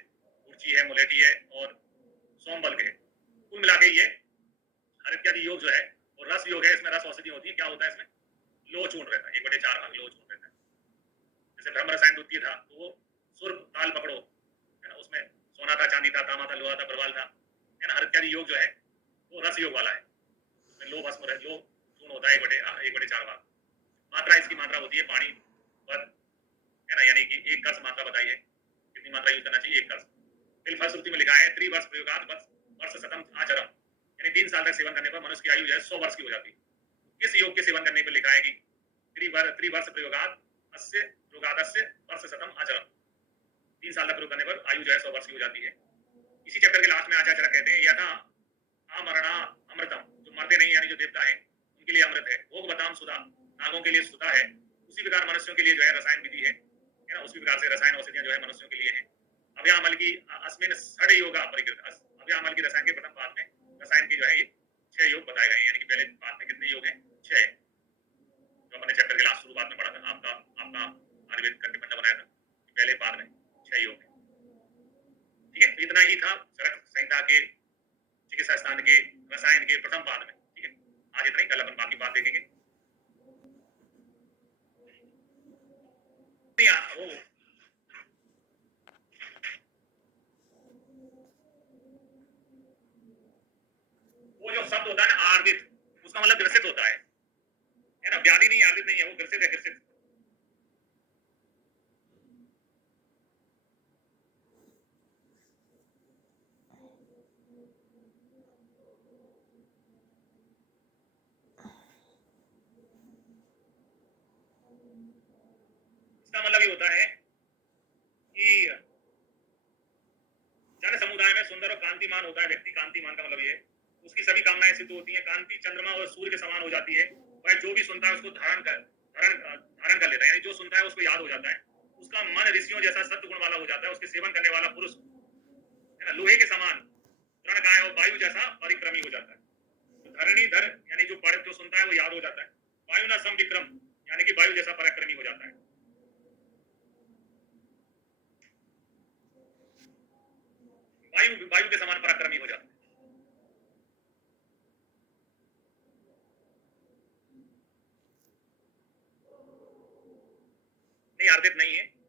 उर्ची है, मुलेठी है और सोमबल है। कुल मिला के ये हरित इत्यादि योग जो है और रस योग है, इसमें रस औषधि होती है। क्या होता है इसमें? लोह चूर्ण रहता है, 1/4 भाग लोह चूर्ण रहता है। जैसे ब्रह्म रसायन द्वितीय था तो वो सुर ताल पकड़ो है ना, उसमें सोना था, चांदी था, तांबा था, लोहा था, प्रवाल था, है ना। हरित इत्यादि योग जो है वो रस योग वाला है, उसमें लोह भस्म लोह चूर्ण होता है 1/4 भाग। मात्रा इसकी मात्रा होती है पानी पर, है ना, यानी कि 1 कल्स मात्रा बताई है, कितनी मात्रा यूज करना चाहिए? 1 कल्स। फिर फलश्रुति में लिखा है त्रिवर्ष प्रयोगात वर्ष शतम आचरम, यानी 3 साल तक सेवन करने पर मनुष्य की आयु जो है 100 वर्ष की हो जाती है। किस योग के सेवन करने पर लिखा है कि त्रिवर्ष प्रयोगात अस्य रोगादस्य वर्ष शतम आचरम, 3 साल तक प्रयोग करने पर आयु जो है 100 वर्ष की हो जाती है। इसी चैप्टर के लास्ट में आचार्य कहते हैं यथा अमरणा अमृतम, जो मरते नहीं यानी जो देवता है उनके लिए अमृत है, भोग बताम सुधा, नागों के लिए सुधा है, उसी प्रकार मनुष्यों के लिए जो है रसायन विधि है ना, उसी प्रकार से रसायन औषधियां जो है मनुष्यों के लिए हैं। अव्यामल की अस्मिन षड योगा परिकृत, अव्यामल की रसायन के प्रथम पाठ में रसायन की जो है ये 6 योग बताए गए हैं, यानी कि पहले पाठ में कितने योग हैं? 6, जो हमने चैप्टर के लास्ट शुरुआत में पढ़ा था, आपका आयुर्वेद का निबंध बनाया था, पहले पाठ में 6 योग है, ठीक है। तो इतना ही था चरक संहिता के चिकित्सा स्थान के रसायन के प्रथम पाठ में, ठीक है। आज इतना ही, कल अपन बाकी बात देखेंगे। वो जो शब्द होता है ना आर्दित, उसका मतलब ग्रसित होता है ना, व्याधि नहीं, आर्दित नहीं है, वो ग्रसित है, ग्रसित। होता है कि जन समुदाय में सुंदर और कांतिमान होता है व्यक्ति। कांतिमान का मतलब ये है उसकी सभी कामनाएं सिद्ध होती हैं। कांति चंद्रमा और सूर्य के समान हो जाती है। वह जो भी सुनता है उसको धारण कर लेता है, यानी जो सुनता है उसको याद हो जाता है। उसका मन ऋषियों जैसा सत्गुण वाला हो जाता है। उसके सेवन करने वाला पुरुष है ना लोहे के समान तृणकाय और वायु जैसा परिक्रमी हो जाता है। तो धरणीधर यानी जो सुनता है वो याद हो जाता है। वायु ना सम विक्रम यानी कि वायु जैसा पराक्रमी हो जाता है। वायु के समान पराक्रमी हो जाता है। नहीं, अर्दित नहीं है।